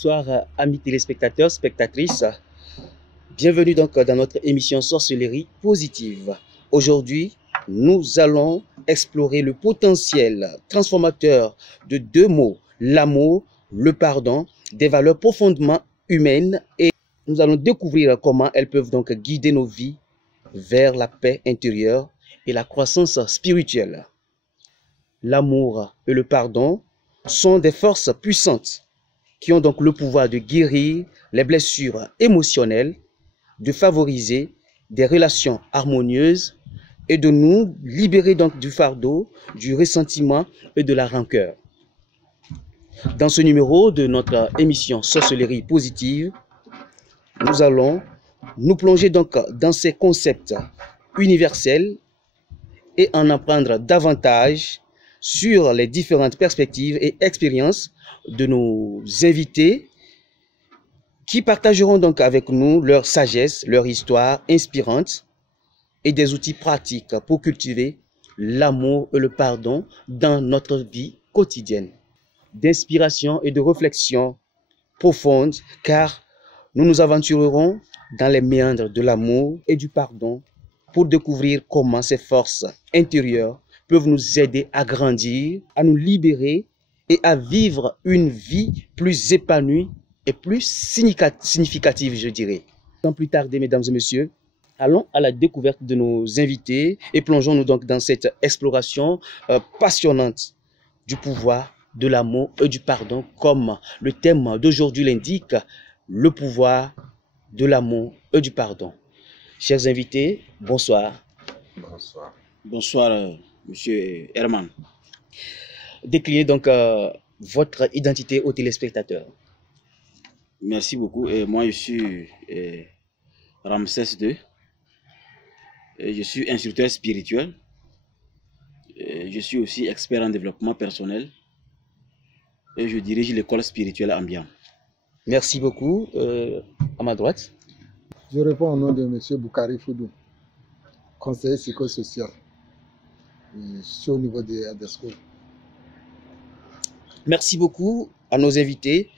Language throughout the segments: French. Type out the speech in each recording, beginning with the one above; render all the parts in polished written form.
Bonsoir amis téléspectateurs, spectatrices. Bienvenue donc dans notre émission Sorcellerie positive. Aujourd'hui, nous allons explorer le potentiel transformateur de deux mots, l'amour, le pardon, des valeurs profondément humaines, et nous allons découvrir comment elles peuvent donc guider nos vies vers la paix intérieure et la croissance spirituelle. L'amour et le pardon sont des forces puissantes qui ont donc le pouvoir de guérir les blessures émotionnelles, de favoriser des relations harmonieuses et de nous libérer donc du fardeau, du ressentiment et de la rancœur. Dans ce numéro de notre émission Sorcellerie positive, nous allons nous plonger donc dans ces concepts universels et en apprendre davantage sur les différentes perspectives et expériences de nos invités qui partageront donc avec nous leur sagesse, leur histoire inspirante et des outils pratiques pour cultiver l'amour et le pardon dans notre vie quotidienne. D'inspiration et de réflexion profonde, car nous nous aventurerons dans les méandres de l'amour et du pardon pour découvrir comment ces forces intérieures peuvent nous aider à grandir, à nous libérer et à vivre une vie plus épanouie et plus significative, je dirais. Sans plus tarder, mesdames et messieurs, allons à la découverte de nos invités et plongeons-nous donc dans cette exploration passionnante du pouvoir, de l'amour et du pardon, comme le thème d'aujourd'hui l'indique, le pouvoir de l'amour et du pardon. Chers invités, bonsoir. Bonsoir. Bonsoir, monsieur Herman. Déclinez donc votre identité aux téléspectateurs. Merci beaucoup. Et moi, je suis Ramsès II. Et je suis instructeur spirituel. Et je suis aussi expert en développement personnel. Et je dirige l'école spirituelle Ambiant. Merci beaucoup. À ma droite. Je réponds au nom de M. Boukari Foudou, conseiller psychosocial. Je suis au niveau de ADESCO. Merci beaucoup à nos invités.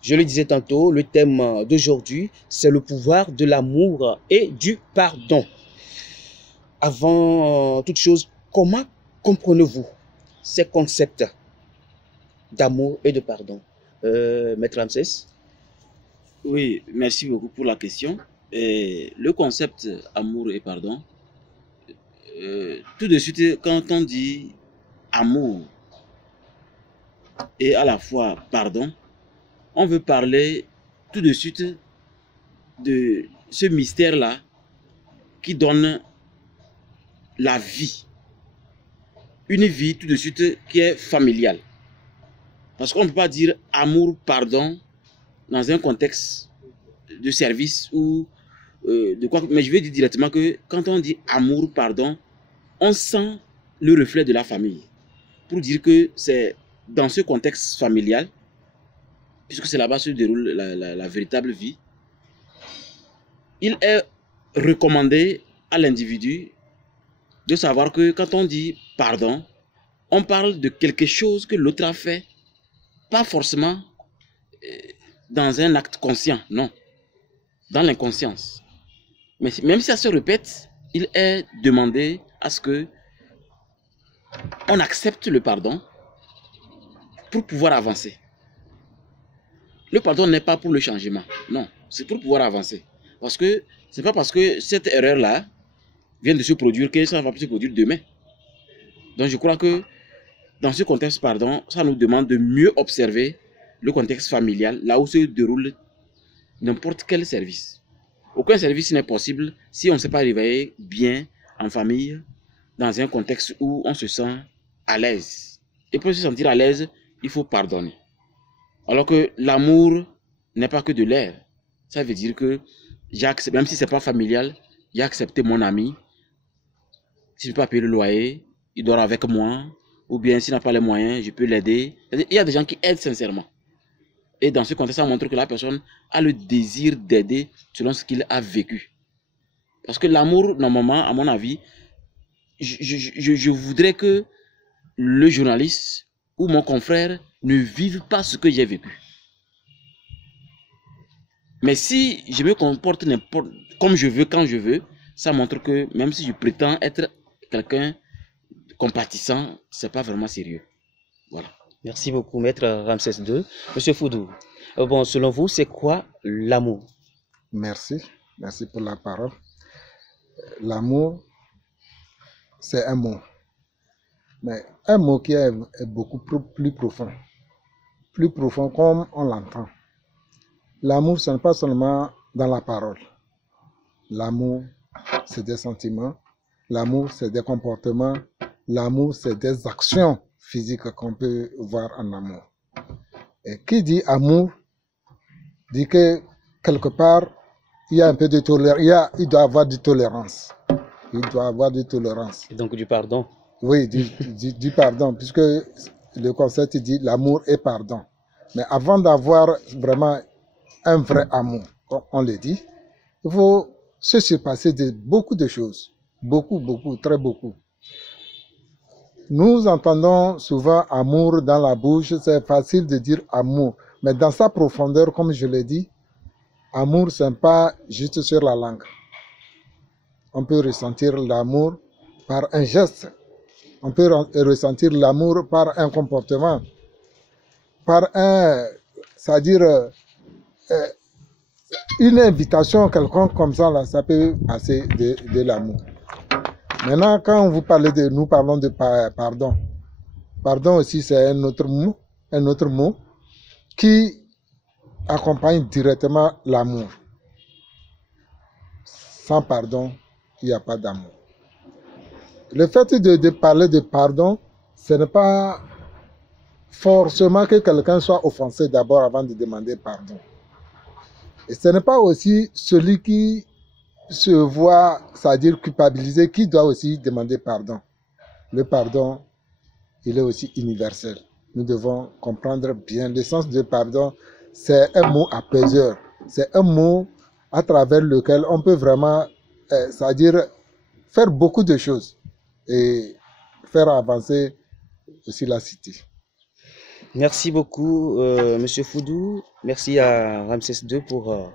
Je le disais tantôt, le thème d'aujourd'hui, c'est le pouvoir de l'amour et du pardon. Avant toute chose, comment comprenez-vous ces concepts d'amour et de pardon, Maître Ramsès? Oui, merci beaucoup pour la question. Et le concept amour et pardon, tout de suite, quand on dit amour et à la fois pardon, on veut parler tout de suite de ce mystère-là qui donne la vie. Une vie tout de suite qui est familiale. Parce qu'on ne peut pas dire amour, pardon dans un contexte de service ou de quoi. Mais je vais dire directement que quand on dit amour, pardon, on sent le reflet de la famille. Pour dire que c'est dans ce contexte familial, puisque c'est là-bas se déroule la véritable vie, il est recommandé à l'individu de savoir que quand on dit pardon, on parle de quelque chose que l'autre a fait, pas forcément dans un acte conscient, non, dans l'inconscience. Mais même si ça se répète, il est demandé à ce que on accepte le pardon pour pouvoir avancer. Le pardon n'est pas pour le changement, non, c'est pour pouvoir avancer. Parce que c'est pas parce que cette erreur-là vient de se produire que ça ne va plus se produire demain. Donc je crois que dans ce contexte, pardon, ça nous demande de mieux observer le contexte familial, là où se déroule n'importe quel service. Aucun service n'est possible si on ne s'est pas réveillé bien en famille, dans un contexte où on se sent à l'aise. Et pour se sentir à l'aise, il faut pardonner. Alors que l'amour n'est pas que de l'air. Ça veut dire que même si ce n'est pas familial, j'ai accepté mon ami. Si je ne peux pas payer le loyer, il dort avec moi. Ou bien s'il n'a pas les moyens, je peux l'aider. Il y a des gens qui aident sincèrement. Et dans ce contexte, ça montre que la personne a le désir d'aider selon ce qu'il a vécu. Parce que l'amour, normalement, à mon avis, je voudrais que le journaliste ou mon confrère ne vive pas ce que j'ai vécu. Mais si je me comporte n'importe comme je veux, quand je veux, ça montre que même si je prétends être quelqu'un compatissant, c'est pas vraiment sérieux. Voilà. Merci beaucoup, Maître Ramsès II. Monsieur Foudou, bon, selon vous, c'est quoi l'amour? Merci. Merci pour la parole. L'amour, c'est un mot. Mais un mot qui est beaucoup plus profond. Plus profond comme on l'entend. L'amour, ce n'est pas seulement dans la parole. L'amour, c'est des sentiments. L'amour, c'est des comportements. L'amour, c'est des actions physiques qu'on peut voir en amour. Et qui dit amour, dit que quelque part, il y a un peu de tolérance. Il doit y avoir de tolérance. Il doit y avoir de tolérance. Et donc du pardon. Oui, du pardon, puisque le concept dit l'amour et pardon. Mais avant d'avoir vraiment un vrai amour, comme on le dit, il faut se surpasser de beaucoup de choses. Beaucoup, très beaucoup. Nous entendons souvent amour dans la bouche, c'est facile de dire amour. Mais dans sa profondeur, comme je l'ai dit, amour, ce n'est pas juste sur la langue. On peut ressentir l'amour par un geste. On peut ressentir l'amour par un comportement. Par c'est-à-dire une invitation quelconque comme ça, là, ça peut passer de l'amour. Maintenant, quand nous parlons de pardon. Pardon aussi, c'est un autre mot qui accompagne directement l'amour. Sans pardon, il n'y a pas d'amour. Le fait de parler de pardon, ce n'est pas forcément que quelqu'un soit offensé d'abord avant de demander pardon. Et ce n'est pas aussi celui qui se voit, c'est-à-dire culpabilisé, qui doit aussi demander pardon. Le pardon, il est aussi universel. Nous devons comprendre bien le sens de pardon. C'est un mot apaiseur. C'est un mot à travers lequel on peut vraiment, c'est-à-dire faire beaucoup de choses et faire avancer aussi la cité. Merci beaucoup, Monsieur Foudou. Merci à Ramsès II pour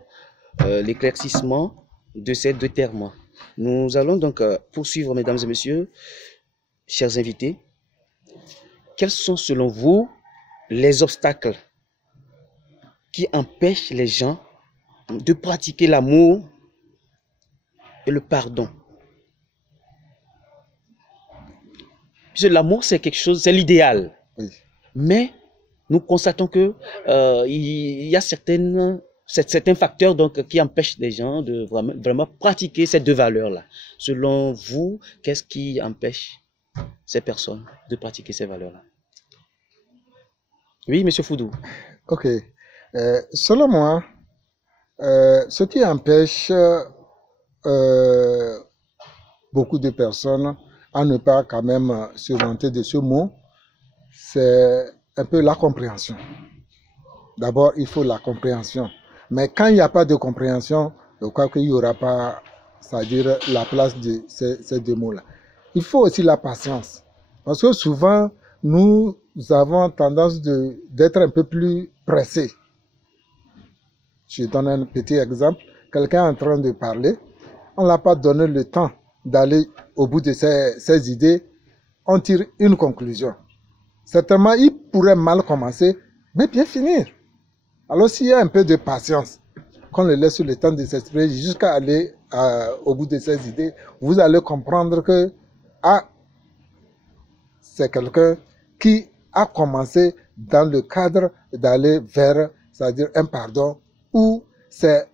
l'éclaircissement de ces deux termes. Nous allons donc poursuivre, mesdames et messieurs, chers invités. Quels sont selon vous les obstacles qui empêchent les gens de pratiquer l'amour et le pardon? Puisque l'amour, c'est quelque chose, c'est l'idéal. Oui. Mais nous constatons que il y a certains facteurs donc, qui empêchent les gens de vraiment pratiquer ces deux valeurs-là. Selon vous, qu'est-ce qui empêche ces personnes de pratiquer ces valeurs-là? Oui, Monsieur Foudou. Ok. Selon moi, ce qui empêche beaucoup de personnes à ne pas quand même se vanter de ce mot, c'est un peu la compréhension. D'abord, il faut la compréhension. Mais quand il n'y a pas de compréhension, je crois qu'il n'y aura pas, c'est-à-dire la place de ces deux mots-là. Il faut aussi la patience. Parce que souvent, nous avons tendance d'être un peu plus pressés. Je donne un petit exemple. Quelqu'un est en train de parler. On ne l'a pas donné le temps d'aller au bout de ses idées. On tire une conclusion. Certainement, il pourrait mal commencer, mais bien finir. Alors, s'il y a un peu de patience, qu'on le laisse le temps de s'exprimer jusqu'à aller au bout de ses idées, vous allez comprendre que c'est quelqu'un qui a commencé dans le cadre d'aller vers, c'est-à-dire un pardon, où c'est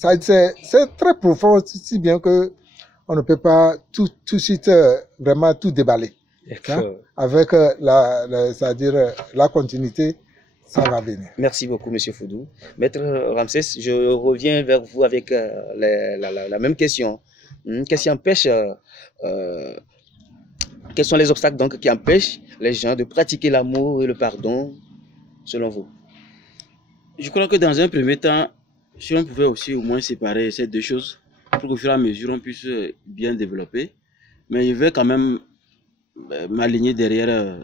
très profond, si bien que on ne peut pas tout de suite vraiment tout déballer. Hein? Avec c'est-à-dire la continuité, ça va venir. Merci beaucoup, Monsieur Foudou. Maître Ramsès, je reviens vers vous avec la même question. Qu'est-ce qui empêche, quels sont les obstacles donc qui empêchent les gens de pratiquer l'amour et le pardon, selon vous? Je crois que dans un premier temps, si on pouvait aussi au moins séparer ces deux choses, pour qu'au fur et à mesure on puisse bien développer. Mais je vais quand même m'aligner derrière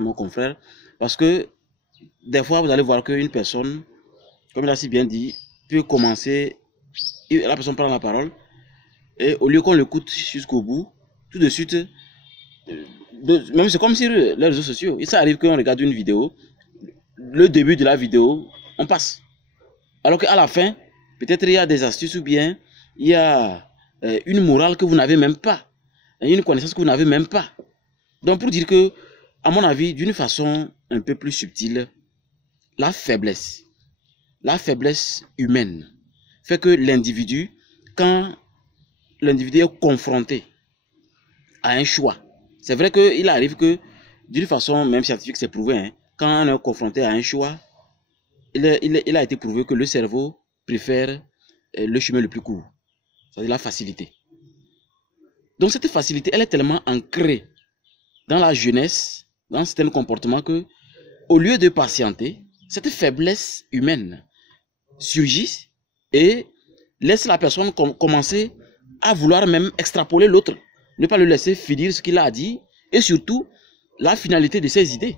mon confrère, parce que des fois vous allez voir qu'une personne comme il a si bien dit, peut commencer, la personne prend la parole, et au lieu qu'on l'écoute jusqu'au bout, tout de suite, même c'est comme sur les réseaux sociaux, et ça arrive qu'on regarde une vidéo, le début de la vidéo, on passe. Alors qu'à la fin, peut-être il y a des astuces ou bien il y a une morale que vous n'avez même pas, une connaissance que vous n'avez même pas. Donc pour dire que, à mon avis, d'une façon un peu plus subtile, la faiblesse humaine fait que l'individu, quand l'individu est confronté à un choix, c'est vrai qu'il arrive que, d'une façon même scientifique, c'est prouvé, hein, quand on est confronté à un choix, il a été prouvé que le cerveau préfère le chemin le plus court, c'est-à-dire la facilité. Donc cette facilité, elle est tellement ancrée dans la jeunesse, dans certains comportements que, au lieu de patienter, cette faiblesse humaine surgit et laisse la personne commencer à vouloir même extrapoler l'autre, ne pas le laisser finir ce qu'il a dit et surtout la finalité de ses idées.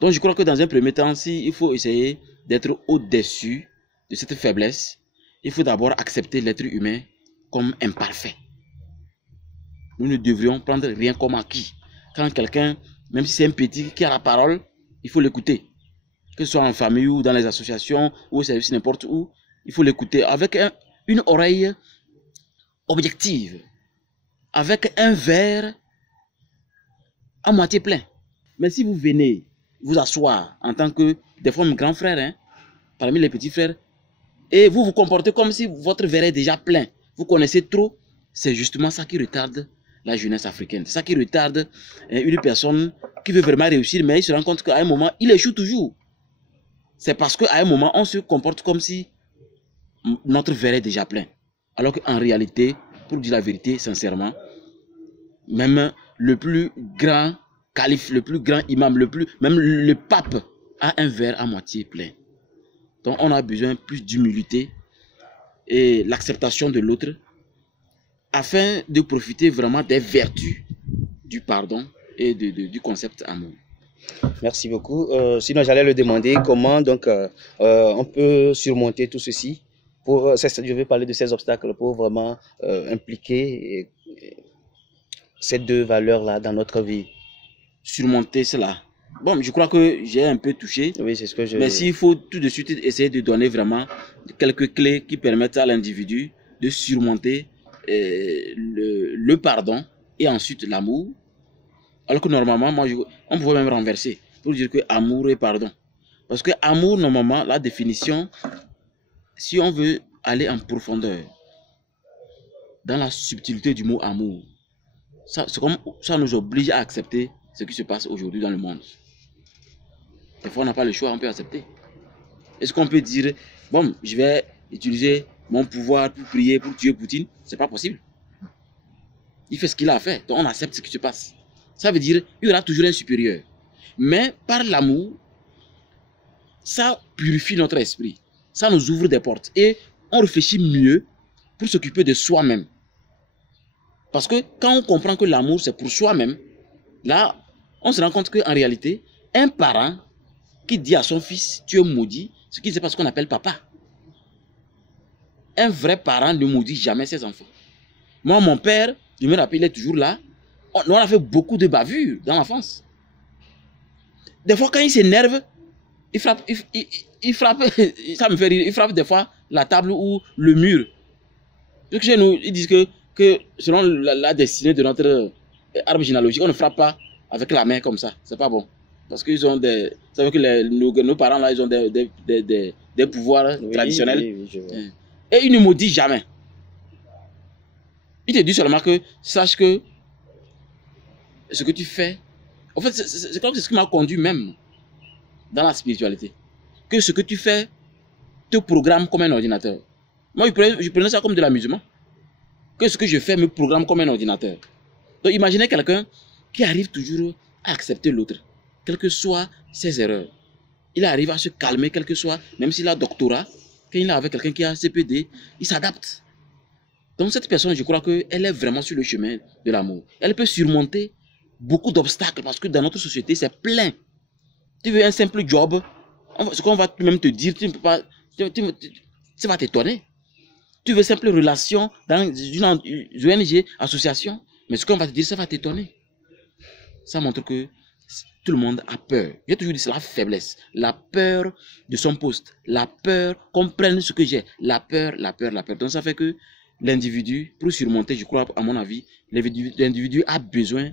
Donc je crois que dans un premier temps, il faut essayer d'être au-dessus de cette faiblesse, il faut d'abord accepter l'être humain comme imparfait. Nous ne devrions prendre rien comme acquis. Quand quelqu'un, même si c'est un petit qui a la parole, il faut l'écouter. Que ce soit en famille ou dans les associations ou au service n'importe où, il faut l'écouter avec une oreille objective, avec un verre à moitié plein. Mais si vous venez vous asseoir en tant que, des fois, un grand frère, hein, parmi les petits frères, et vous vous comportez comme si votre verre est déjà plein, vous connaissez trop, c'est justement ça qui retarde la jeunesse africaine. C'est ça qui retarde une personne qui veut vraiment réussir, mais il se rend compte qu'à un moment, il échoue toujours. C'est parce qu'à un moment, on se comporte comme si notre verre est déjà plein. Alors qu'en réalité, pour dire la vérité, sincèrement, même le plus grand calife, le plus grand imam, même le pape a un verre à moitié plein. Donc on a besoin plus d'humilité et l'acceptation de l'autre afin de profiter vraiment des vertus du pardon et du concept amour. Merci beaucoup. Sinon, j'allais le demander comment donc on peut surmonter tout ceci. Je vais parler de ces obstacles pour vraiment impliquer ces deux valeurs-là dans notre vie. Surmonter cela. Bon, je crois que j'ai un peu touché. Oui, c'est ce que je... Mais s'il faut tout de suite essayer de donner vraiment quelques clés qui permettent à l'individu de surmonter le pardon et ensuite l'amour. Alors que normalement, on pouvait même renverser pour dire que amour et pardon. Parce que amour, normalement, la définition, si on veut aller en profondeur, dans la subtilité du mot amour, ça nous oblige à accepter ce qui se passe aujourd'hui dans le monde. Des fois, on n'a pas le choix, on peut accepter. Est-ce qu'on peut dire, bon, je vais utiliser mon pouvoir pour prier, pour tuer Poutine? C'est pas possible. Il fait ce qu'il a à faire, donc on accepte ce qui se passe. Ça veut dire qu'il y aura toujours un supérieur. Mais par l'amour, ça purifie notre esprit. Ça nous ouvre des portes. Et on réfléchit mieux pour s'occuper de soi-même. Parce que quand on comprend que l'amour, c'est pour soi-même, là, on se rend compte qu'en réalité, un parent qui dit à son fils, tu es maudit, ce qui ne sait pas ce qu'on appelle papa. Un vrai parent ne maudit jamais ses enfants. Moi, mon père, je me rappelle, il est toujours là. On a fait beaucoup de bavures dans l'enfance. Des fois, quand il s'énerve, il frappe, ça me fait rire, il frappe des fois la table ou le mur. Donc chez nous, ils disent que selon la destinée de notre arbre généalogique, on ne frappe pas avec la main comme ça. C'est pas bon. Parce qu'ils ont des... Vous savez que nos parents, là, ils ont des pouvoirs traditionnels. Oui, et ils ne maudissent jamais. Ils te disent seulement que, sache que ce que tu fais... En fait, c'est comme ce qui m'a conduit même dans la spiritualité. Que ce que tu fais te programme comme un ordinateur. Moi, je prenais ça comme de l'amusement. Que ce que je fais me programme comme un ordinateur. Donc, imaginez quelqu'un qui arrive toujours à accepter l'autre, quelles que soient ses erreurs. Il arrive à se calmer, quel que soit, même s'il a doctorat, quand il est avec quelqu'un qui a CPD, il s'adapte. Donc, cette personne, je crois qu'elle est vraiment sur le chemin de l'amour. Elle peut surmonter beaucoup d'obstacles parce que dans notre société, c'est plein. Tu veux un simple job, ce qu'on va même te dire, tu ne peux pas Ça va t'étonner. Tu veux simple relation dans une ONG, association, mais ce qu'on va te dire, ça va t'étonner. Ça montre que tout le monde a peur. J'ai toujours dit, c'est la faiblesse. La peur de son poste. La peur qu'on prenne ce que j'ai. La peur, la peur, la peur. Donc ça fait que l'individu, pour surmonter, je crois, à mon avis, l'individu a besoin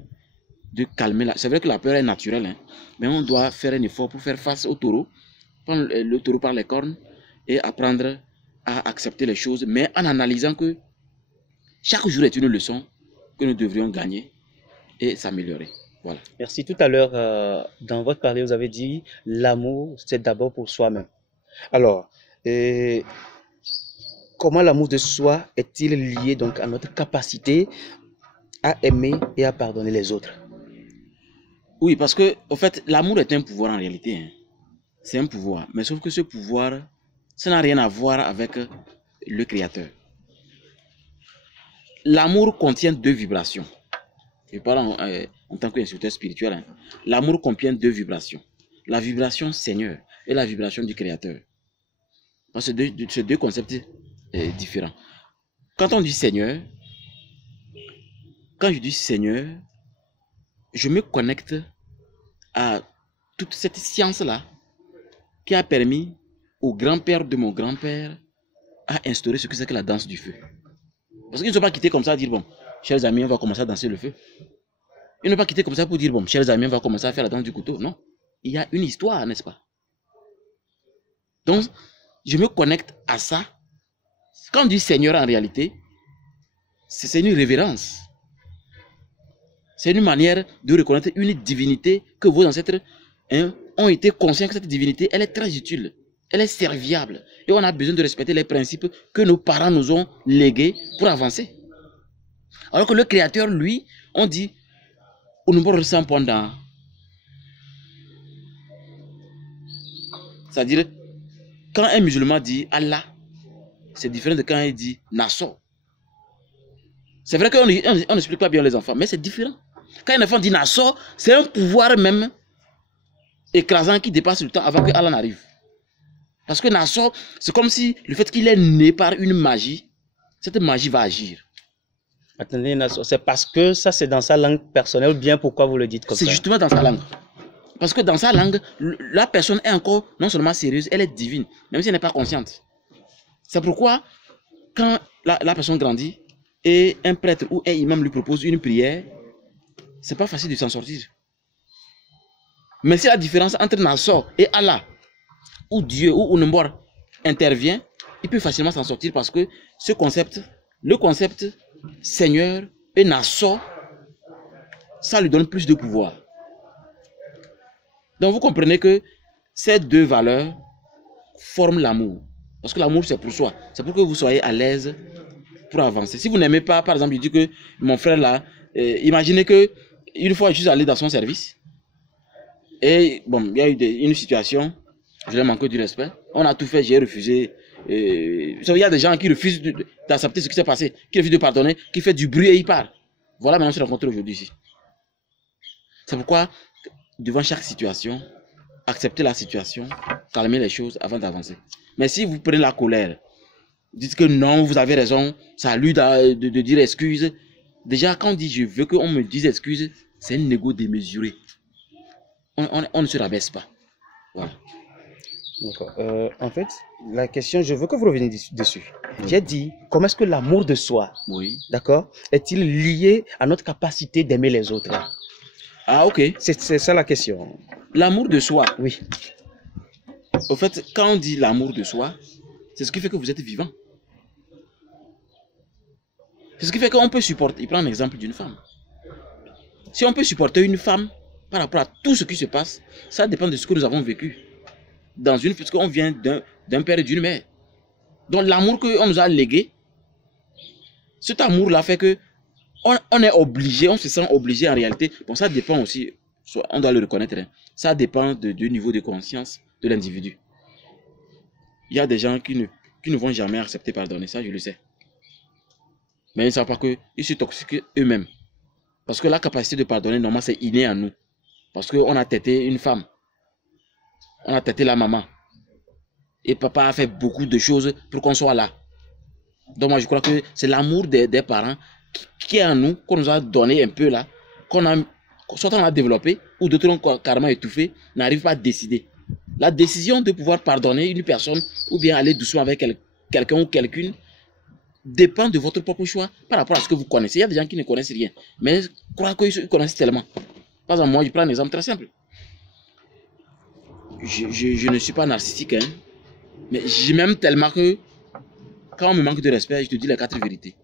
de calmer. C'est vrai que la peur est naturelle, hein, mais on doit faire un effort pour faire face au taureau, prendre le taureau par les cornes et apprendre à accepter les choses, mais en analysant que chaque jour est une leçon que nous devrions gagner et s'améliorer. Voilà. Merci. Tout à l'heure, dans votre parler, vous avez dit l'amour, c'est d'abord pour soi-même. Alors, comment l'amour de soi est-il lié donc à notre capacité à aimer et à pardonner les autres? Oui, parce que, en fait, l'amour est un pouvoir en réalité. Hein. C'est un pouvoir. Mais sauf que ce pouvoir, ça n'a rien à voir avec le Créateur. L'amour contient deux vibrations. Je parle en tant qu'instructeur spirituel. Hein. L'amour contient deux vibrations. La vibration Seigneur et la vibration du Créateur. C'est deux concepts différents. Quand on dit Seigneur, quand je dis Seigneur, je me connecte à toute cette science-là qui a permis au grand-père de mon grand-père à instaurer ce que c'est que la danse du feu. Parce qu'ils ne sont pas quittés comme ça à dire, bon, chers amis, on va commencer à danser le feu. Ils n'ont pas quitté comme ça pour dire, bon, chers amis, on va commencer à faire la danse du couteau. Non. Il y a une histoire, n'est-ce pas? Donc, je me connecte à ça. Quand on dit Seigneur en réalité, c'est une révérence. C'est une manière de reconnaître une divinité que vos ancêtres ont été conscients que cette divinité, elle est très utile. Elle est serviable. Et on a besoin de respecter les principes que nos parents nous ont légués pour avancer. Alors que le Créateur, lui, on dit, c'est-à-dire, quand un musulman dit Allah, c'est différent de quand il dit Nassau. C'est vrai qu'on n'explique pas bien les enfants, mais c'est différent. Quand un enfant dit Nassau, c'est un pouvoir même écrasant qui dépasse le temps avant que Allah n'arrive. Parce que Nassau, c'est comme si le fait qu'il est né par une magie, cette magie va agir. Attendez, Nassau, c'est parce que ça c'est dans sa langue personnelle ou bien pourquoi vous le dites comme ça? C'est justement dans sa langue. Parce que dans sa langue, la personne est encore non seulement sérieuse, elle est divine, même si elle n'est pas consciente. C'est pourquoi, quand la personne grandit et un prêtre ou un imam lui propose une prière, c'est pas facile de s'en sortir. Mais si la différence entre Nassau et Allah, ou Dieu, ou Unumbor intervient, il peut facilement s'en sortir parce que ce concept, le concept Seigneur et Nassau, ça lui donne plus de pouvoir. Donc vous comprenez que ces deux valeurs forment l'amour. Parce que l'amour c'est pour soi. C'est pour que vous soyez à l'aise pour avancer. Si vous n'aimez pas, par exemple, il dit que mon frère là, imaginez que une fois je suis allé dans son service et bon, il y a eu une situation, je lui ai manqué du respect. On a tout fait, j'ai refusé. Vous savez, il y a des gens qui refusent d'accepter ce qui s'est passé, qui refusent de pardonner, qui fait du bruit et ils partent. Voilà, maintenant je suis rencontré aujourd'hui ici. C'est pourquoi, devant chaque situation, accepter la situation, calmer les choses avant d'avancer. Mais si vous prenez la colère, dites que non, vous avez raison, c'est à lui de dire excuse. Déjà, quand on dit je veux qu'on me dise excuse, c'est un ego démesuré. On ne se rabaisse pas. Voilà. D'accord. En fait, la question, je veux que vous reveniez dessus. J'ai dit, comment est-ce que l'amour de soi, Oui. d'accord, est-il lié à notre capacité d'aimer les autres? Ah, ok. C'est ça la question. L'amour de soi. Oui. Au fait, quand on dit l'amour de soi, c'est ce qui fait que vous êtes vivant. C'est ce qui fait qu'on peut supporter. Il prend l'exemple d'une femme. Si on peut supporter une femme par rapport à tout ce qui se passe, ça dépend de ce que nous avons vécu. Parce qu'on vient d'un père et d'une mère. Donc l'amour qu'on nous a légué, cet amour-là fait que on est obligé, on se sent obligé en réalité. Bon, ça dépend aussi, on doit le reconnaître, hein, ça dépend du niveau de conscience de l'individu. Il y a des gens qui ne vont jamais accepter pardonner, ça je le sais. Mais ils ne savent pas qu'ils se toxiquent eux-mêmes. Parce que la capacité de pardonner, normalement, c'est inné à nous. Parce qu'on a têté une femme. On a têté la maman. et papa a fait beaucoup de choses pour qu'on soit là. Donc moi je crois que c'est l'amour des parents qui est en nous, qu'on nous a donné un peu là, soit on a développé, ou d'autres ont carrément étouffé, n'arrivent pas à décider. La décision de pouvoir pardonner une personne ou bien aller doucement avec quelqu'un ou quelqu'une dépend de votre propre choix par rapport à ce que vous connaissez. Il y a des gens qui ne connaissent rien, mais croient qu'ils connaissent tellement. Par exemple, moi je prends un exemple très simple. Je ne suis pas narcissique, hein, mais je m'aime tellement que quand on me manque de respect, je te dis les 4 vérités.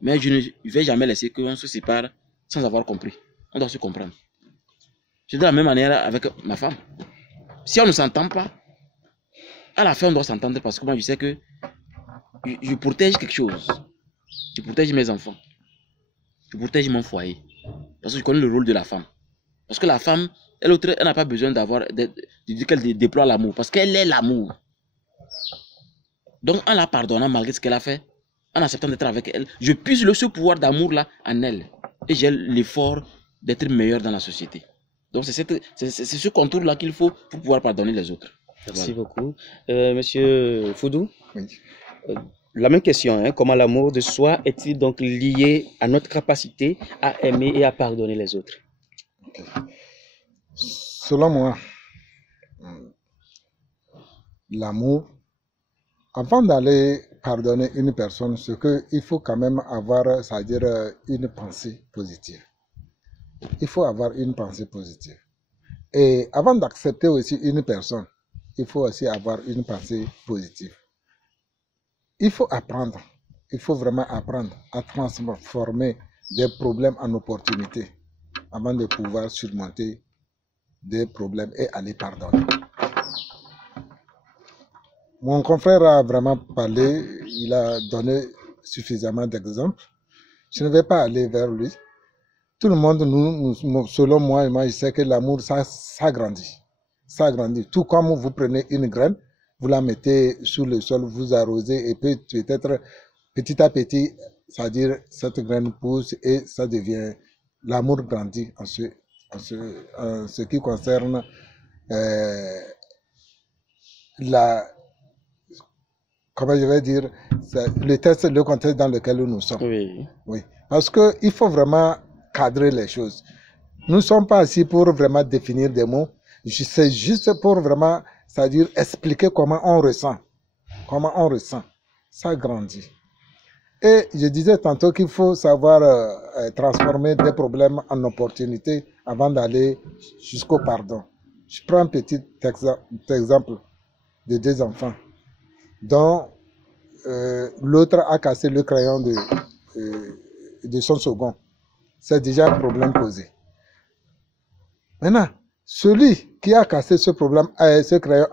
Mais je ne vais jamais laisser qu'on se sépare sans avoir compris. On doit se comprendre. C'est de la même manière avec ma femme. Si on ne s'entend pas, à la fin on doit s'entendre parce que moi je sais que je protège quelque chose. Je protège mes enfants. Je protège mon foyer. Parce que je connais le rôle de la femme. Parce que la femme, elle n'a pas besoin de dire qu'elle déploie l'amour. Parce qu'elle est l'amour. Donc en la pardonnant malgré ce qu'elle a fait, en acceptant d'être avec elle, je puise ce pouvoir d'amour-là en elle. Et j'ai l'effort d'être meilleur dans la société. Donc c'est ce contour-là qu'il faut pour pouvoir pardonner les autres. Merci beaucoup. Monsieur Foudou, Oui. La même question, hein, comment l'amour de soi est-il donc lié à notre capacité à aimer et à pardonner les autres? Okay. Selon moi, l'amour, avant d'aller pardonner une personne, ce qu'il faut quand même avoir, c'est-à-dire une pensée positive. Il faut avoir une pensée positive. Et avant d'accepter aussi une personne, il faut aussi avoir une pensée positive. Il faut apprendre, il faut vraiment apprendre à transformer des problèmes en opportunités avant de pouvoir surmonter des problèmes et aller pardonner. Mon confrère a vraiment parlé, il a donné suffisamment d'exemples. Je ne vais pas aller vers lui. Tout le monde, selon moi, je sais que l'amour, ça grandit. Ça grandit. Tout comme vous prenez une graine, vous la mettez sur le sol, vous arrosez et peut-être petit à petit, c'est-à-dire cette graine pousse et ça devient, l'amour grandit en ce qui concerne comment je vais dire, le contexte dans lequel nous sommes. Oui. Oui. Parce qu'il faut vraiment cadrer les choses. Nous ne sommes pas ici pour vraiment définir des mots. C'est juste pour vraiment, c'est-à-dire expliquer comment on ressent. Comment on ressent. Ça grandit. Et je disais tantôt qu'il faut savoir transformer des problèmes en opportunités avant d'aller jusqu'au pardon. Je prends un petit exemple de 2 enfants dont l'autre a cassé le crayon de son second. C'est déjà un problème posé. Maintenant, celui qui a cassé ce crayon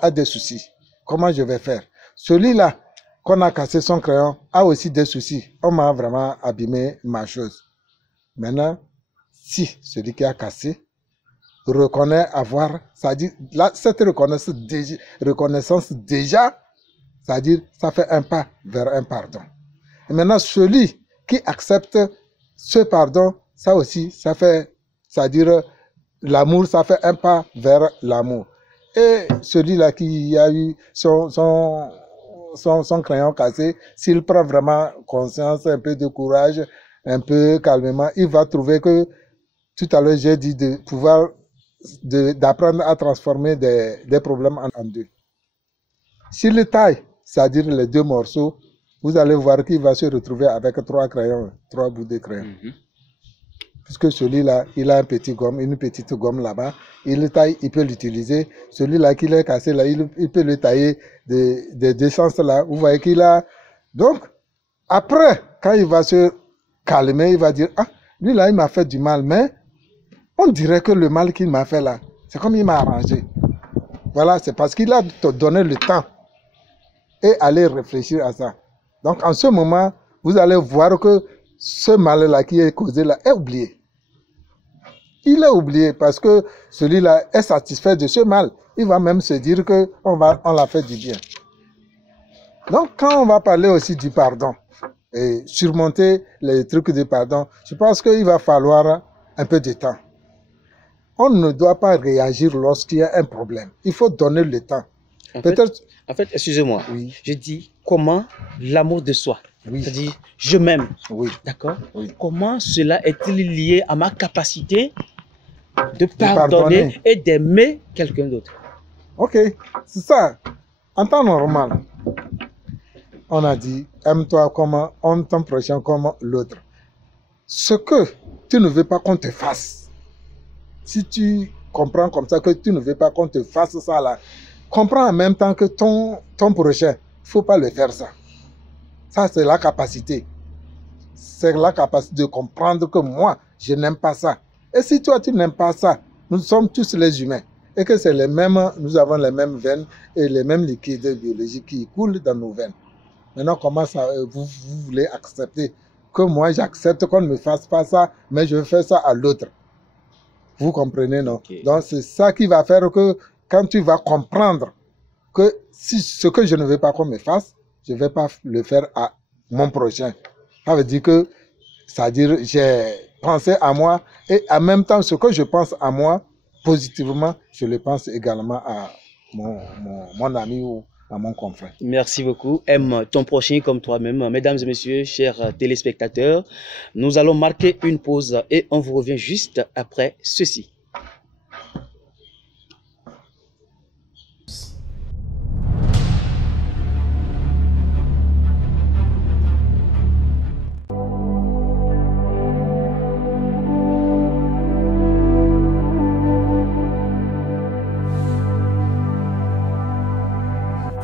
a des soucis. Comment je vais faire? Celui-là, qu'on a cassé son crayon, a aussi des soucis. On m'a vraiment abîmé ma chose. Maintenant, si celui qui a cassé reconnaît avoir, c'est-à-dire, cette reconnaissance déjà, c'est-à-dire, ça fait un pas vers un pardon. Et maintenant, celui qui accepte ce pardon, ça aussi, ça fait, c'est-à-dire, l'amour, ça fait un pas vers l'amour. Et celui-là qui a eu son crayon cassé, s'il prend vraiment conscience, un peu de courage, un peu calmement, il va trouver que, tout à l'heure, j'ai dit de pouvoir, d'apprendre à transformer des problèmes en 2. S'il taille, c'est-à-dire les 2 morceaux, vous allez voir qu'il va se retrouver avec 3 crayons, 3 bouts de crayon. Puisque celui-là, il a une petite gomme là-bas, il le taille, il peut l'utiliser. Celui-là qui l'a cassé là, il peut le tailler de 2 sens là. Vous voyez qu'il a... Donc, après, quand il va se calmer, il va dire, ah, lui là, il m'a fait du mal, mais on dirait que le mal qu'il m'a fait là, c'est comme il m'a arrangé. Voilà, c'est parce qu'il a donné le temps et aller réfléchir à ça. Donc, en ce moment, vous allez voir que ce mal-là qui est causé là est oublié. Il est oublié parce que celui-là est satisfait de ce mal. Il va même se dire qu'on l'a fait du bien. Donc, quand on va parler aussi du pardon et surmonter les trucs de pardon, je pense qu'il va falloir un peu de temps. On ne doit pas réagir lorsqu'il y a un problème. Il faut donner le temps. Peut-être... En fait, excusez-moi, Oui, je dis comment l'amour de soi, oui, c'est-à-dire je m'aime, oui, d'accord? oui. Comment cela est-il lié à ma capacité de pardonner. pardonner et d'aimer quelqu'un d'autre? Ok, c'est ça. En temps normal, on a dit, aime-toi comme, aime ton prochain comme l'autre. Ce que tu ne veux pas qu'on te fasse, si tu comprends comme ça que tu ne veux pas qu'on te fasse ça là, comprends en même temps que ton prochain, il ne faut pas le faire ça. Ça, c'est la capacité. C'est la capacité de comprendre que moi, je n'aime pas ça. Et si toi, tu n'aimes pas ça, nous sommes tous les humains. Et que c'est les mêmes, nous avons les mêmes veines et les mêmes liquides biologiques qui coulent dans nos veines. Maintenant, comment ça, vous voulez accepter que moi, j'accepte qu'on ne me fasse pas ça, mais je fais ça à l'autre. Vous comprenez, non? Ok. Donc, c'est ça qui va faire que quand tu vas comprendre que si ce que je ne veux pas qu'on me fasse, je ne vais pas le faire à mon prochain. Ça veut dire que, c'est-à-dire, j'ai pensé à moi et en même temps, ce que je pense à moi, positivement, je le pense également à mon ami ou à mon confrère. Merci beaucoup. Aime ton prochain comme toi-même. Mesdames et messieurs, chers téléspectateurs, nous allons marquer une pause et on vous revient juste après ceci.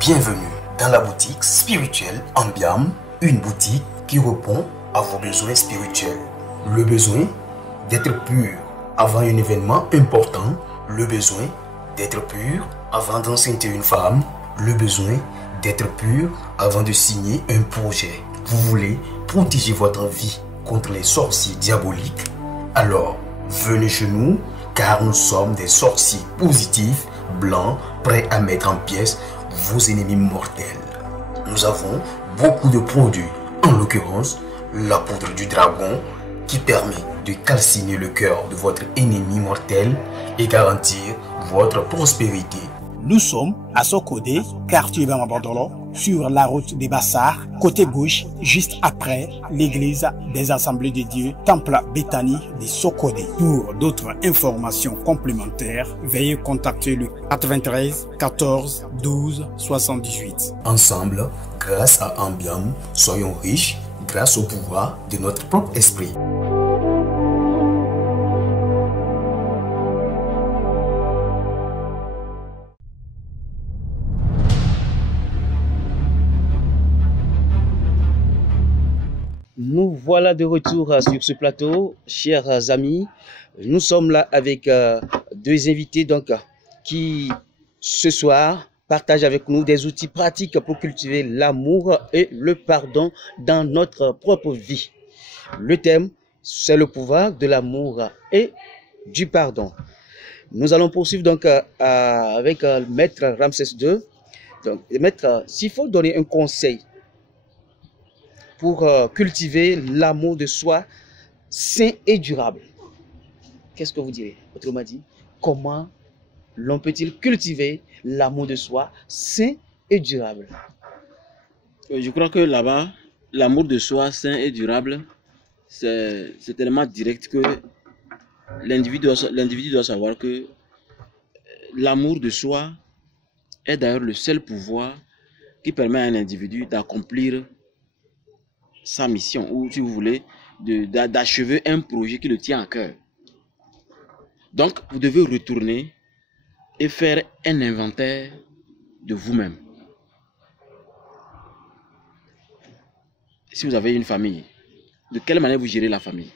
Bienvenue dans la boutique spirituelle Ambiam, une boutique qui répond à vos besoins spirituels. Le besoin d'être pur avant un événement important, le besoin d'être pur avant d'enceinte une femme, le besoin d'être pur avant de signer un projet. Vous voulez protéger votre vie contre les sorciers diaboliques? Alors, venez chez nous car nous sommes des sorciers positifs, blancs, prêts à mettre en pièces vos ennemis mortels. Nous avons beaucoup de produits, en l'occurrence la poudre du dragon qui permet de calciner le cœur de votre ennemi mortel et garantir votre prospérité. Nous sommes à Sokodé, quartier Bamabandolo, sur la route des Bassards, côté gauche, juste après l'église des Assemblées de Dieu, Temple Béthanie de Sokodé. Pour d'autres informations complémentaires, veuillez contacter le 93 14 12 78. Ensemble, grâce à Ambiam, soyons riches grâce au pouvoir de notre propre esprit. Nous voilà de retour sur ce plateau, chers amis. Nous sommes là avec deux invités donc, qui, ce soir, partagent avec nous des outils pratiques pour cultiver l'amour et le pardon dans notre propre vie. Le thème, c'est le pouvoir de l'amour et du pardon. Nous allons poursuivre donc avec Maître Ramsès II. Donc, Maître, s'il faut donner un conseil pour cultiver l'amour de soi sain et durable, qu'est-ce que vous direz? Autrement dit, comment l'on peut-il cultiver l'amour de soi sain et durable? Je crois que là-bas, l'amour de soi sain et durable, c'est tellement direct que l'individu doit savoir que l'amour de soi est d'ailleurs le seul pouvoir qui permet à un individu d'accomplir sa mission, ou si vous voulez, d'achever un projet qui le tient à cœur. Donc, vous devez retourner et faire un inventaire de vous-même. Si vous avez une famille, de quelle manière vous gérez la famille?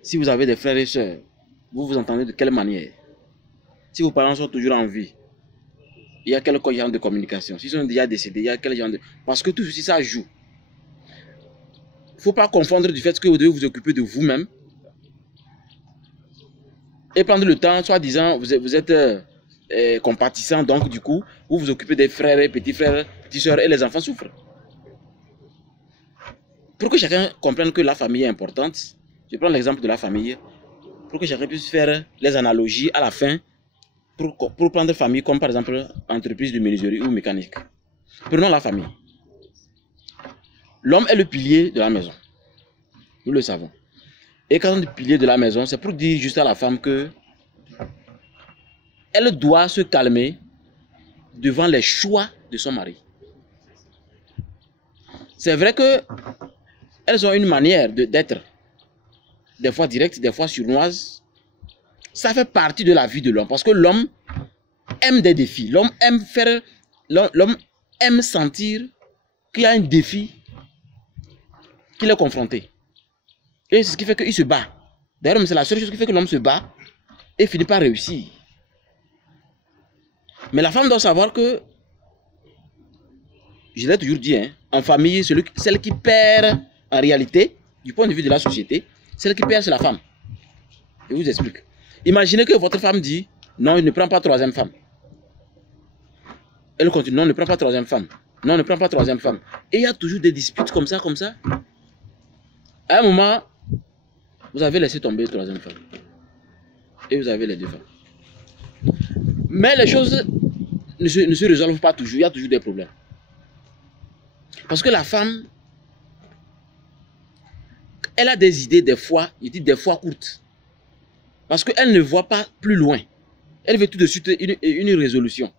Si vous avez des frères et sœurs, vous vous entendez de quelle manière? Si vos parents sont toujours en vie, il y a quel genre de communication? S'ils sont déjà décédés, il y a quel genre de... Parce que tout ceci, ça joue. Il ne faut pas confondre du fait que vous devez vous occuper de vous-même et prendre le temps, soi-disant, vous êtes compatissant, donc du coup, vous vous occupez des frères, petits sœurs et les enfants souffrent. Pour que chacun comprenne que la famille est importante, je prends l'exemple de la famille, pour que chacun puisse faire les analogies à la fin, pour prendre famille comme par exemple entreprise de menuiserie ou mécanique. Prenons la famille. L'homme est le pilier de la maison. Nous le savons. Et quand on dit pilier de la maison, c'est pour dire juste à la femme que elle doit se calmer devant les choix de son mari. C'est vrai que elles ont une manière d'être, des fois directe, des fois sournoise. Ça fait partie de la vie de l'homme. Parce que l'homme aime des défis. L'homme aime sentir qu'il y a un défi qu'il est confronté. Et c'est ce qui fait qu'il se bat. D'ailleurs, c'est la seule chose qui fait que l'homme se bat et finit par réussir. Mais la femme doit savoir que, je l'ai toujours dit, hein, en famille, celle qui perd en réalité, du point de vue de la société, celle qui perd, c'est la femme. Je vous explique. Imaginez que votre femme dit, non, il ne prend pas troisième femme. Elle continue, non, ne prend pas troisième femme. Non, ne prend pas troisième femme. Et il y a toujours des disputes comme ça, comme ça. À un moment, vous avez laissé tomber la troisième femme. Et vous avez les deux femmes. Mais les choses ne se résolvent pas toujours. Il y a toujours des problèmes. Parce que la femme, elle a des idées des fois, je dis des fois courtes. Parce qu'elle ne voit pas plus loin. Elle veut tout de suite une résolution.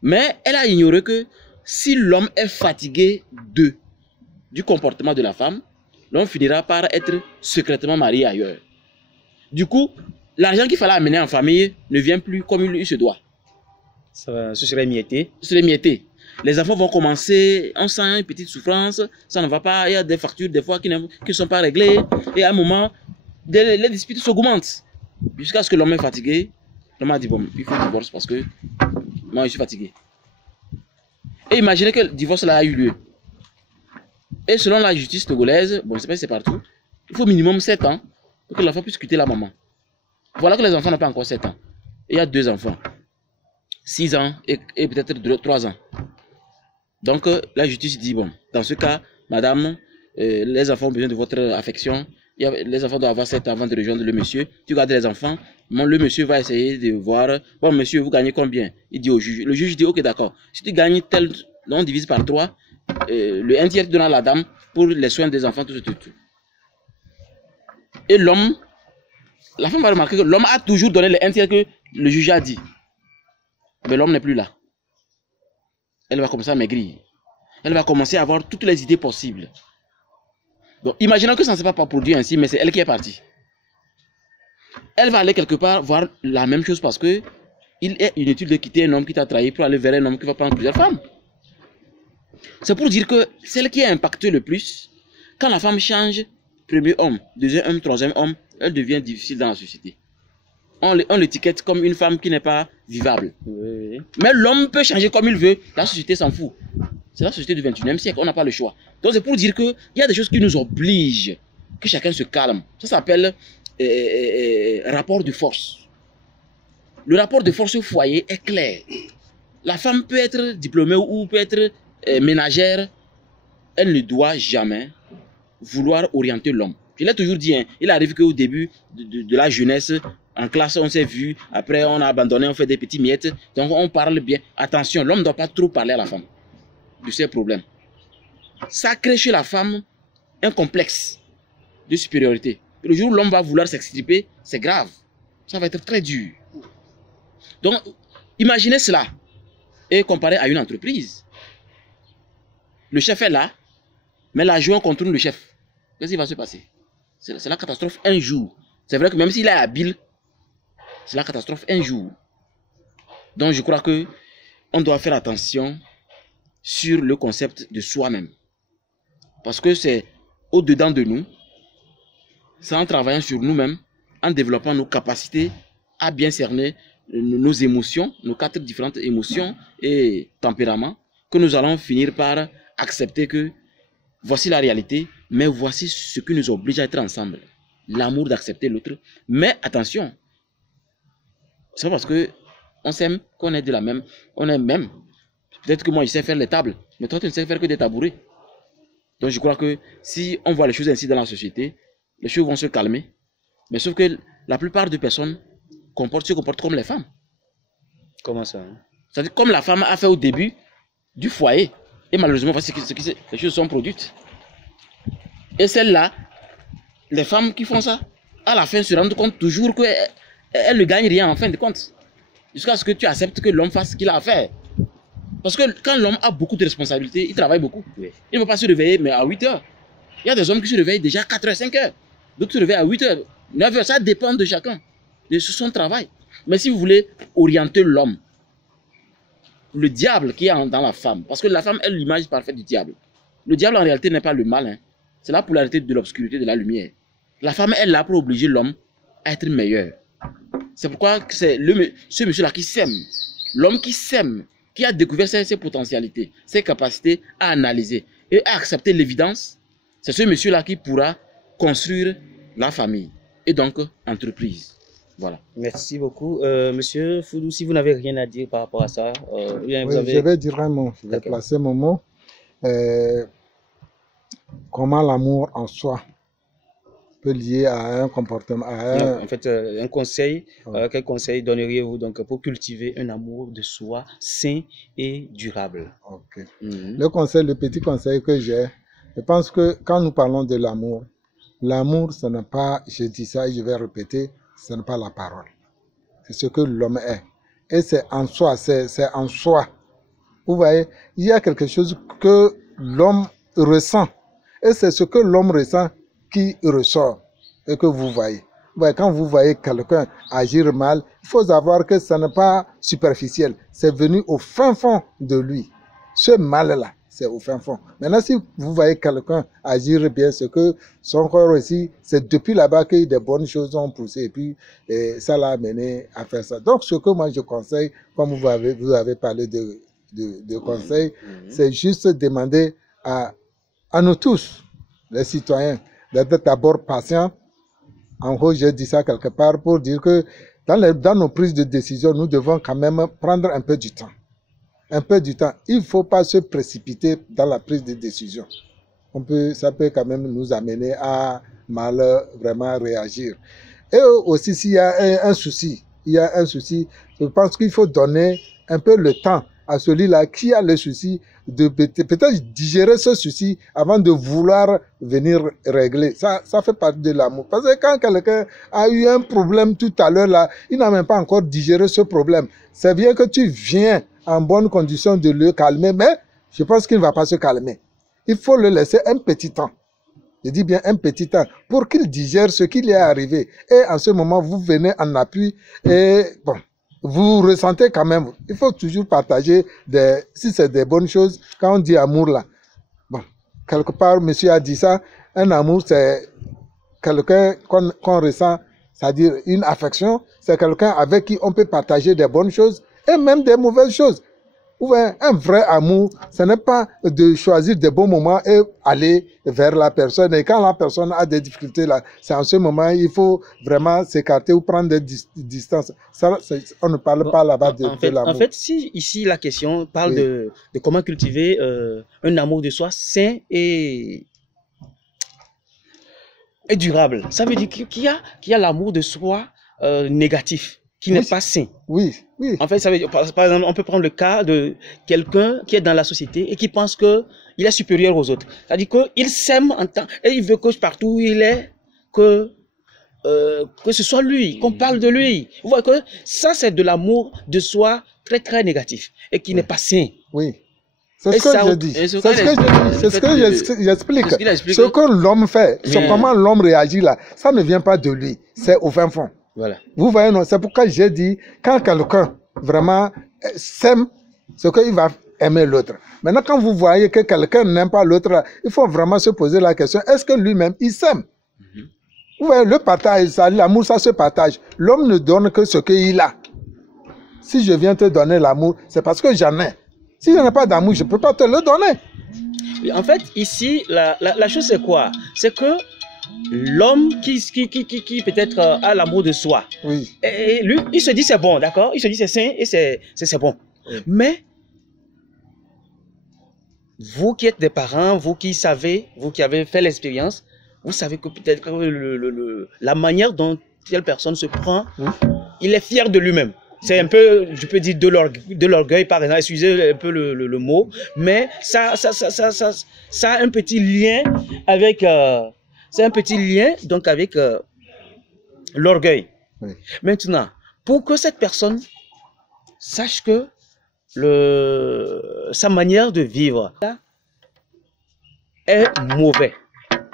Mais elle a ignoré que si l'homme est fatigué du comportement de la femme, l'homme finira par être secrètement marié ailleurs. Du coup, l'argent qu'il fallait amener en famille ne vient plus comme il se doit. Ce serait mietté. Ce serait mietté. Les enfants vont commencer, on sent une petite souffrance, ça ne va pas, il y a des factures des fois qui ne sont pas réglées. Et à un moment, les disputes s'augmentent. Jusqu'à ce que l'homme est fatigué, l'homme a dit, bon, il faut divorce parce que moi je suis fatigué. Et imaginez que le divorce là a eu lieu. Et selon la justice togolaise, bon, je ne sais pas si c'est partout, il faut minimum 7 ans pour que l'enfant puisse quitter la maman. Voilà que les enfants n'ont pas encore 7 ans. Et il y a 2 enfants. 6 ans et peut-être 3 ans. Donc la justice dit, bon, dans ce cas, madame, les enfants ont besoin de votre affection. Les enfants doivent avoir 7 ans avant de rejoindre le monsieur. Tu gardes les enfants. Le monsieur va essayer de voir, bon monsieur, vous gagnez combien? Il dit au juge. Le juge dit, ok d'accord. Si tu gagnes tel, on divise par 3. Le 1/3 donne à la dame pour les soins des enfants, tout. Et l'homme, la femme va remarquer que l'homme a toujours donné le 1/3 que le juge a dit. Mais l'homme n'est plus là. Elle va commencer à maigrir. Elle va commencer à avoir toutes les idées possibles. Donc, imaginons que ça ne s'est pas produit ainsi, mais c'est elle qui est partie. Elle va aller quelque part voir la même chose parce que il est inutile de quitter un homme qui t'a trahi pour aller vers un homme qui va prendre plusieurs femmes. C'est pour dire que celle qui est impactée le plus, quand la femme change, premier homme, deuxième homme, troisième homme, elle devient difficile dans la société. On l'étiquette comme une femme qui n'est pas vivable. Oui. Mais l'homme peut changer comme il veut, la société s'en fout. C'est la société du 21e siècle, on n'a pas le choix. Donc c'est pour dire qu'il y a des choses qui nous obligent, que chacun se calme. Ça s'appelle rapport de force. Le rapport de force au foyer est clair. La femme peut être diplômée ou peut être ménagère, elle ne doit jamais vouloir orienter l'homme. Je l'ai toujours dit, hein, il arrive qu'au début de la jeunesse, en classe on s'est vu, après on a abandonné, on fait des petits miettes, donc on parle bien. Attention, l'homme ne doit pas trop parler à la femme de ses problèmes. Ça crée chez la femme un complexe de supériorité. Et le jour où l'homme va vouloir s'extirper, c'est grave. Ça va être très dur. Donc, imaginez cela et comparez à une entreprise. Le chef est là, mais l'adjoint contourne le chef. Qu'est-ce qui va se passer? C'est la catastrophe un jour. C'est vrai que même s'il est habile, c'est la catastrophe un jour. Donc je crois que on doit faire attention sur le concept de soi-même. Parce que c'est au-dedans de nous, c'est en travaillant sur nous-mêmes, en développant nos capacités à bien cerner nos émotions, nos 4 différentes émotions et tempéraments, que nous allons finir par accepter que voici la réalité, mais voici ce qui nous oblige à être ensemble. L'amour d'accepter l'autre. Mais attention, c'est pas parce que on s'aime qu'on est de la même, on est même. Peut-être que moi je sais faire les tables, mais toi tu ne sais faire que des tabourets. Donc je crois que si on voit les choses ainsi dans la société, les choses vont se calmer. Mais sauf que la plupart des personnes se comportent comme les femmes. Comment ça, hein? C'est-à-dire comme la femme a fait au début du foyer. Et malheureusement, voici les choses sont produites. Et celles-là, les femmes qui font ça, à la fin se rendent compte toujours qu'elles ne gagnent rien en fin de compte. Jusqu'à ce que tu acceptes que l'homme fasse ce qu'il a à faire. Parce que quand l'homme a beaucoup de responsabilités, il travaille beaucoup. Oui. Il ne peut pas se réveiller mais à 8 heures. Il y a des hommes qui se réveillent déjà à 4 heures, 5 heures. D'autres se réveillent à 8 heures, 9 heures. Ça dépend de chacun, de son travail. Mais si vous voulez orienter l'homme, le diable qui est dans la femme, parce que la femme est l'image parfaite du diable. Le diable en réalité n'est pas le mal, hein. C'est la polarité de l'obscurité, de la lumière. La femme est là pour obliger l'homme à être meilleur. C'est pourquoi c'est ce monsieur-là qui sème. L'homme qui sème, qui a découvert ses potentialités, ses capacités à analyser et à accepter l'évidence. C'est ce monsieur-là qui pourra construire la famille et donc entreprise. Voilà. Merci beaucoup. Monsieur Foudou, si vous n'avez rien à dire par rapport à ça, oui, je vais dire un mot. Je vais placer mon mot. Comment l'amour en soi peut lier à un comportement, En fait, un conseil, quel conseil donneriez-vous donc pour cultiver un amour de soi sain et durable? Okay. Le petit conseil que j'ai, je pense que quand nous parlons de l'amour, l'amour, ce n'est pas, je dis ça et je vais répéter, ce n'est pas la parole. C'est ce que l'homme est. Et c'est en soi, c'est en soi. Vous voyez, il y a quelque chose que l'homme ressent. Et c'est ce que l'homme ressent qui ressort et que vous voyez. Quand vous voyez quelqu'un agir mal, il faut savoir que ce n'est pas superficiel. C'est venu au fin fond de lui. Ce mal-là, c'est au fin fond. Maintenant, si vous voyez quelqu'un agir bien, c'est que son corps aussi, c'est depuis là-bas que des bonnes choses ont poussé. Et puis, ça l'a amené à faire ça. Donc, ce que moi je conseille, comme vous avez parlé de conseils, c'est juste demander à nous tous, les citoyens, d'être d'abord patients. En gros, j'ai dit ça quelque part pour dire que dans nos prises de décision, nous devons quand même prendre un peu du temps. Un peu du temps. Il ne faut pas se précipiter dans la prise de décision. Ça peut quand même nous amener à mal vraiment réagir. Et aussi, s'il y a un souci, je pense qu'il faut donner un peu le temps à celui-là qui a le souci de peut-être digérer ce souci avant de vouloir venir régler. Ça fait partie de l'amour. Parce que quand quelqu'un a eu un problème tout à l'heure là, il n'a même pas encore digéré ce problème. C'est bien que tu viens en bonne condition de le calmer, mais je pense qu'il ne va pas se calmer. Il faut le laisser un petit temps. Je dis bien un petit temps pour qu'il digère ce qui lui est arrivé. Et en ce moment, vous venez en appui et bon, vous ressentez quand même, il faut toujours partager si c'est des bonnes choses, quand on dit amour là. Bon, quelque part, monsieur a dit ça, un amour c'est quelqu'un qu'on ressent, c'est-à-dire une affection, c'est quelqu'un avec qui on peut partager des bonnes choses et même des mauvaises choses. Un vrai amour, ce n'est pas de choisir des bons moments et aller vers la personne. Et quand la personne a des difficultés là, c'est en ce moment il faut vraiment s'écarter ou prendre des distances. Ça, on ne parle pas là-bas de l'amour. En fait, si ici la question parle de comment cultiver un amour de soi sain et durable, ça veut dire qu'il y a l'amour de soi négatif, qui n'est pas sain. Oui. En fait, ça veut dire, par exemple, on peut prendre le cas de quelqu'un qui est dans la société et qui pense qu'il est supérieur aux autres. C'est-à-dire qu'il s'aime en tant, et il veut que partout où il est, que ce soit lui, qu'on parle de lui. Vous voyez que ça, c'est de l'amour de soi très, très négatif et qui n'est pas sain. Oui. C'est ce que je dis. C'est ce que j'explique. Ce que l'homme fait, c'est comment l'homme réagit là. Ça ne vient pas de lui. C'est au fin fond. Voilà. Vous voyez, non, c'est pourquoi j'ai dit, quand quelqu'un vraiment s'aime, c'est qu'il va aimer l'autre. Maintenant, quand vous voyez que quelqu'un n'aime pas l'autre, il faut vraiment se poser la question, est-ce que lui-même, il s'aime? Vous voyez, le partage, l'amour, ça se partage. L'homme ne donne que ce qu'il a. Si je viens te donner l'amour, c'est parce que j'en ai. Si je n'ai pas d'amour, je ne peux pas te le donner. En fait, ici, la chose c'est quoi? C'est que l'homme qui peut-être a l'amour de soi, et lui, il se dit c'est bon, d'accord? Il se dit c'est sain et c'est bon. Mais, vous qui êtes des parents, vous qui savez, vous qui avez fait l'expérience, vous savez que peut-être la manière dont telle personne se prend, il est fier de lui-même. C'est un peu, je peux dire, de l'orgueil, par exemple, excusez un peu le mot, mais ça a un petit lien avec, donc avec l'orgueil. Oui. Maintenant, pour que cette personne sache que sa manière de vivre est mauvaise,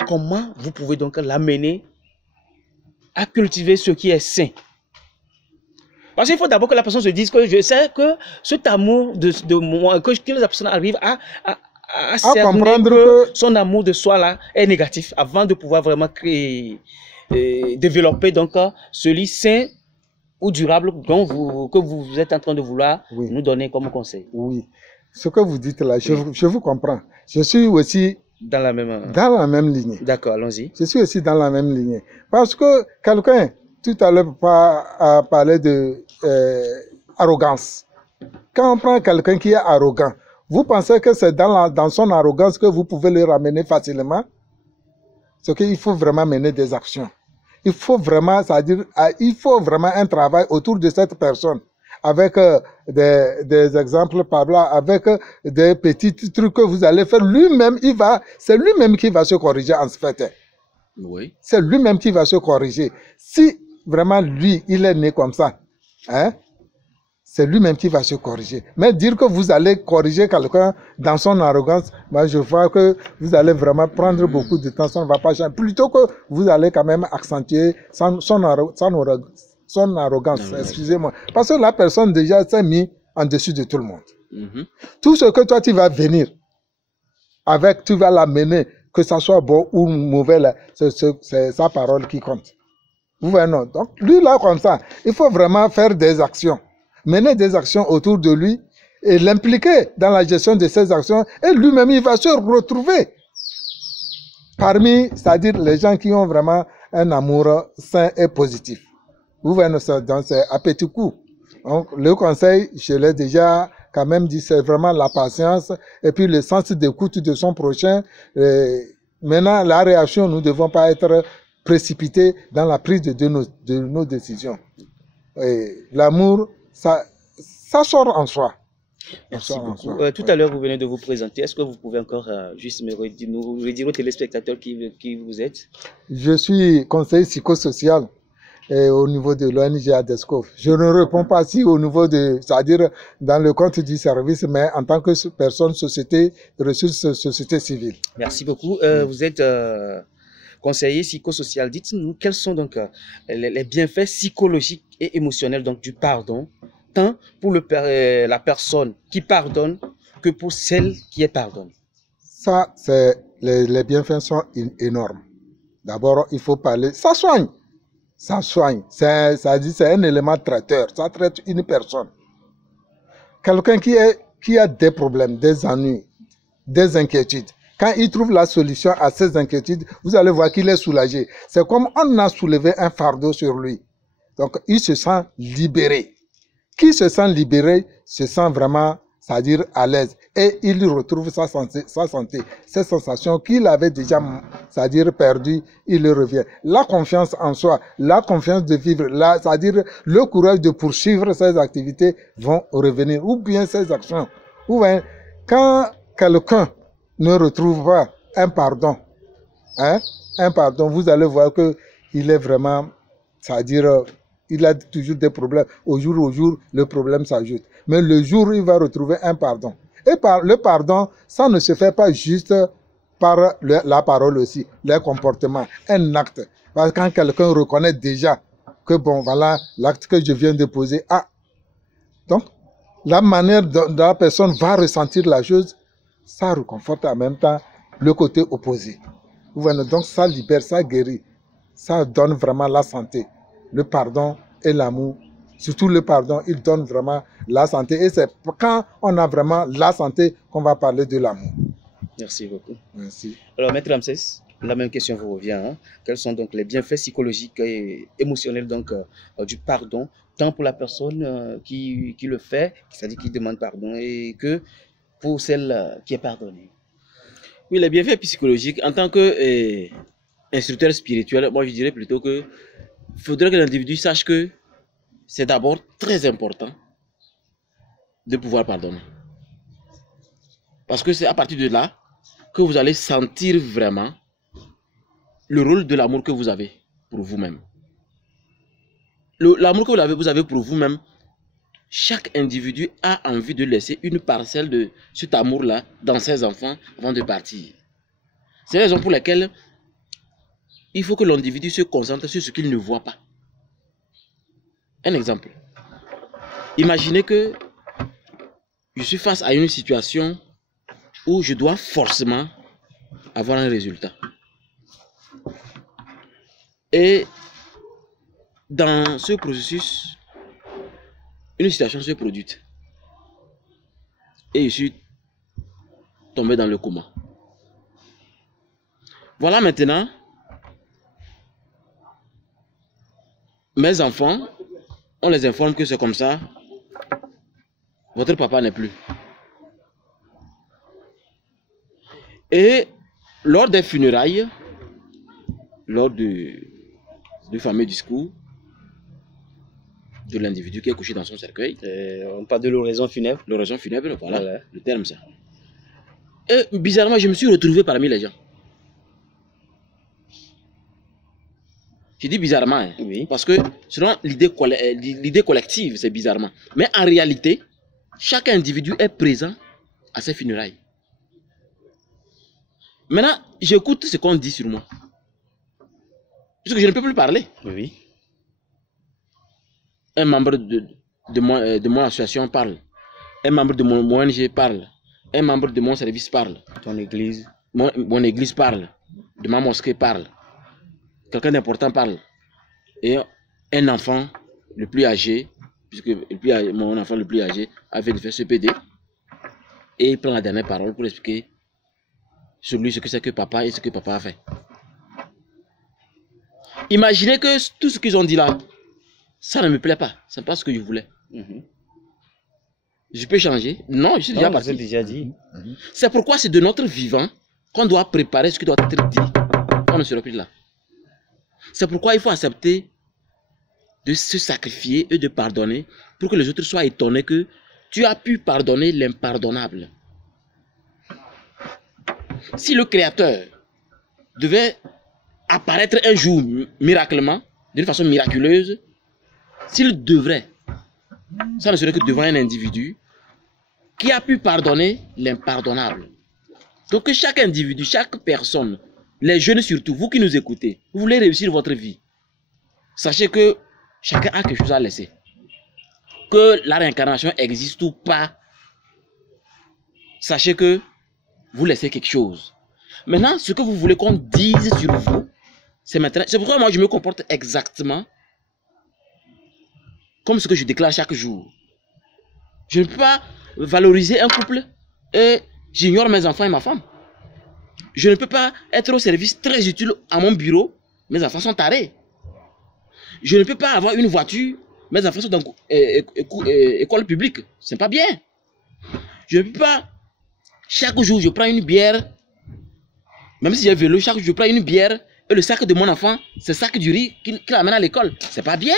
comment vous pouvez donc l'amener à cultiver ce qui est sain? Parce qu'il faut d'abord que la personne se dise que je sais que cet amour de moi, que la personne arrive à cerner comprendre que son amour de soi là est négatif avant de pouvoir vraiment créer, développer donc celui sain ou durable que vous êtes en train de vouloir nous donner comme conseil. Oui, ce que vous dites là, je vous comprends. Je suis aussi dans la même lignée. D'accord, allons-y. Je suis aussi dans la même lignée. Parce que quelqu'un, tout à l'heure, a parlé de arrogance. Quand on prend quelqu'un qui est arrogant, vous pensez que c'est dans son arrogance que vous pouvez le ramener facilement? C'est qu'il faut vraiment mener des actions. Il faut vraiment, c'est-à-dire, il faut vraiment un travail autour de cette personne, avec des exemples par là, avec des petits trucs que vous allez faire. Lui-même, c'est lui-même qui va se corriger en fait. Oui. C'est lui-même qui va se corriger. Si vraiment lui, il est né comme ça, hein, c'est lui-même qui va se corriger. Mais dire que vous allez corriger quelqu'un dans son arrogance, moi je vois que vous allez vraiment prendre beaucoup de temps, ça ne va pas changer. Plutôt que vous allez quand même accentuer son arrogance, excusez-moi. Parce que la personne déjà s'est mise en dessus de tout le monde. Tout ce que toi tu vas venir avec, tu vas l'amener, que ça soit bon ou mauvais, c'est sa parole qui compte. Vous voyez, non? Donc, lui là comme ça, il faut vraiment faire des actions. Mener des actions autour de lui et l'impliquer dans la gestion de ces actions, et lui-même il va se retrouver parmi, c'est-à-dire les gens qui ont vraiment un amour sain et positif. Vous voyez, donc c'est à petit coup. Donc, le conseil, je l'ai déjà quand même dit, c'est vraiment la patience et puis le sens d'écoute de son prochain. Maintenant, la réaction, nous ne devons pas être précipités dans la prise de nos décisions. L'amour, ça sort en soi. Merci beaucoup. Tout à l'heure, vous venez de vous présenter. Est-ce que vous pouvez encore juste nous redire aux téléspectateurs qui vous êtes? Je suis conseiller psychosocial au niveau de l'ONG ADESCO. Je ne réponds pas si au niveau c'est-à-dire dans le compte du service, mais en tant que personne, société, ressources, société civile. Merci beaucoup. Vous êtes conseiller psychosocial. Dites-nous quels sont donc les bienfaits psychologiques et émotionnels donc du pardon, tant pour la personne qui pardonne que pour celle qui est pardonnée. Ça, les bienfaits sont énormes. D'abord, il faut parler. Ça soigne. Ça soigne. C'est un élément traiteur. Ça traite une personne. Quelqu'un qui a des problèmes, des ennuis, des inquiétudes. Quand il trouve la solution à ces inquiétudes, vous allez voir qu'il est soulagé. C'est comme on a soulevé un fardeau sur lui. Donc, il se sent libéré. Qui se sent libéré se sent vraiment, c'est-à-dire à l'aise. Et il retrouve sa santé, ces sensations qu'il avait déjà, c'est-à-dire perdues, il le revient. La confiance en soi, la confiance de vivre, c'est-à-dire le courage de poursuivre ses activités vont revenir. Ou bien ses actions. Ou bien, quand quelqu'un ne retrouve pas un pardon, vous allez voir que il est vraiment, c'est-à-dire, il a toujours des problèmes. Au jour, le problème s'ajoute. Mais le jour où il va retrouver un pardon. Et le pardon, ça ne se fait pas juste par la parole aussi, le comportement, un acte. Parce que quand quelqu'un reconnaît déjà que bon, voilà, l'acte que je viens de poser, donc, la manière dont la personne va ressentir la chose, ça réconforte en même temps le côté opposé. Vous voyez, donc ça libère, ça guérit, ça donne vraiment la santé. Le pardon et l'amour, surtout le pardon, il donne vraiment la santé. Et c'est quand on a vraiment la santé qu'on va parler de l'amour. Merci beaucoup. Merci. Alors, Maître Ramsès, la même question vous revient. Quels sont donc les bienfaits psychologiques et émotionnels donc, du pardon, tant pour la personne qui le fait, c'est-à-dire qui demande pardon, et que pour celle qui est pardonnée? Oui, les bienfaits psychologiques, en tant que instructeur spirituel, moi je dirais plutôt que il faudrait que l'individu sache que c'est d'abord très important de pouvoir pardonner. Parce que c'est à partir de là que vous allez sentir vraiment le rôle de l'amour que vous avez pour vous-même. L'amour que vous avez pour vous-même, chaque individu a envie de laisser une parcelle de cet amour-là dans ses enfants avant de partir. C'est la raison pour laquelle il faut que l'individu se concentre sur ce qu'il ne voit pas. Un exemple. Imaginez que je suis face à une situation où je dois forcément avoir un résultat. Et dans ce processus, une situation s'est produite. Et je suis tombé dans le coma. Voilà maintenant, mes enfants, on les informe que c'est comme ça. Votre papa n'est plus. Et lors des funérailles, lors du fameux discours de l'individu qui est couché dans son cercueil. On parle de l'oraison funèbre. L'oraison funèbre, voilà, le terme ça. Et bizarrement, je me suis retrouvé parmi les gens. Je dis bizarrement, hein, Oui. parce que selon l'idée collective, c'est bizarrement. Mais en réalité, chaque individu est présent à ses funérailles. Maintenant, j'écoute ce qu'on dit sur moi. Parce que je ne peux plus parler. Oui. Un membre de mon association parle. Un membre de mon ONG parle. Un membre de mon service parle. Ton église. Mon église parle. De ma mosquée parle. Quelqu'un d'important parle. Et un enfant le plus âgé, puisque mon enfant le plus âgé avait fait ce PD, et il prend la dernière parole pour expliquer sur lui ce que c'est que papa et ce que papa a fait. Imaginez que tout ce qu'ils ont dit là, ça ne me plaît pas. Ce n'est pas ce que je voulais. Je peux changer? Non, je suis déjà parti. Déjà dit. C'est pourquoi c'est de notre vivant qu'on doit préparer ce qui doit être dit. On ne sera plus là. C'est pourquoi il faut accepter de se sacrifier et de pardonner pour que les autres soient étonnés que tu as pu pardonner l'impardonnable. Si le Créateur devait apparaître un jour miraculeusement, d'une façon miraculeuse, s'il devrait, ça ne serait que devant un individu qui a pu pardonner l'impardonnable. Donc que chaque individu, chaque personne, les jeunes surtout, vous qui nous écoutez, vous voulez réussir votre vie, sachez que chacun a quelque chose à laisser. Que la réincarnation existe ou pas, sachez que vous laissez quelque chose. Maintenant, ce que vous voulez qu'on dise sur vous, c'est maintenant. C'est pourquoi moi je me comporte exactement comme ce que je déclare chaque jour. Je ne peux pas valoriser un couple et j'ignore mes enfants et ma femme. Je ne peux pas être au service très utile à mon bureau, mes enfants sont tarés. Je ne peux pas avoir une voiture, mes enfants sont dans école publique, c'est pas bien. Je ne peux pas, chaque jour je prends une bière, même si j'ai vélo, chaque jour je prends une bière et le sac de mon enfant, c'est le sac du riz qu'il amène à l'école. C'est pas bien.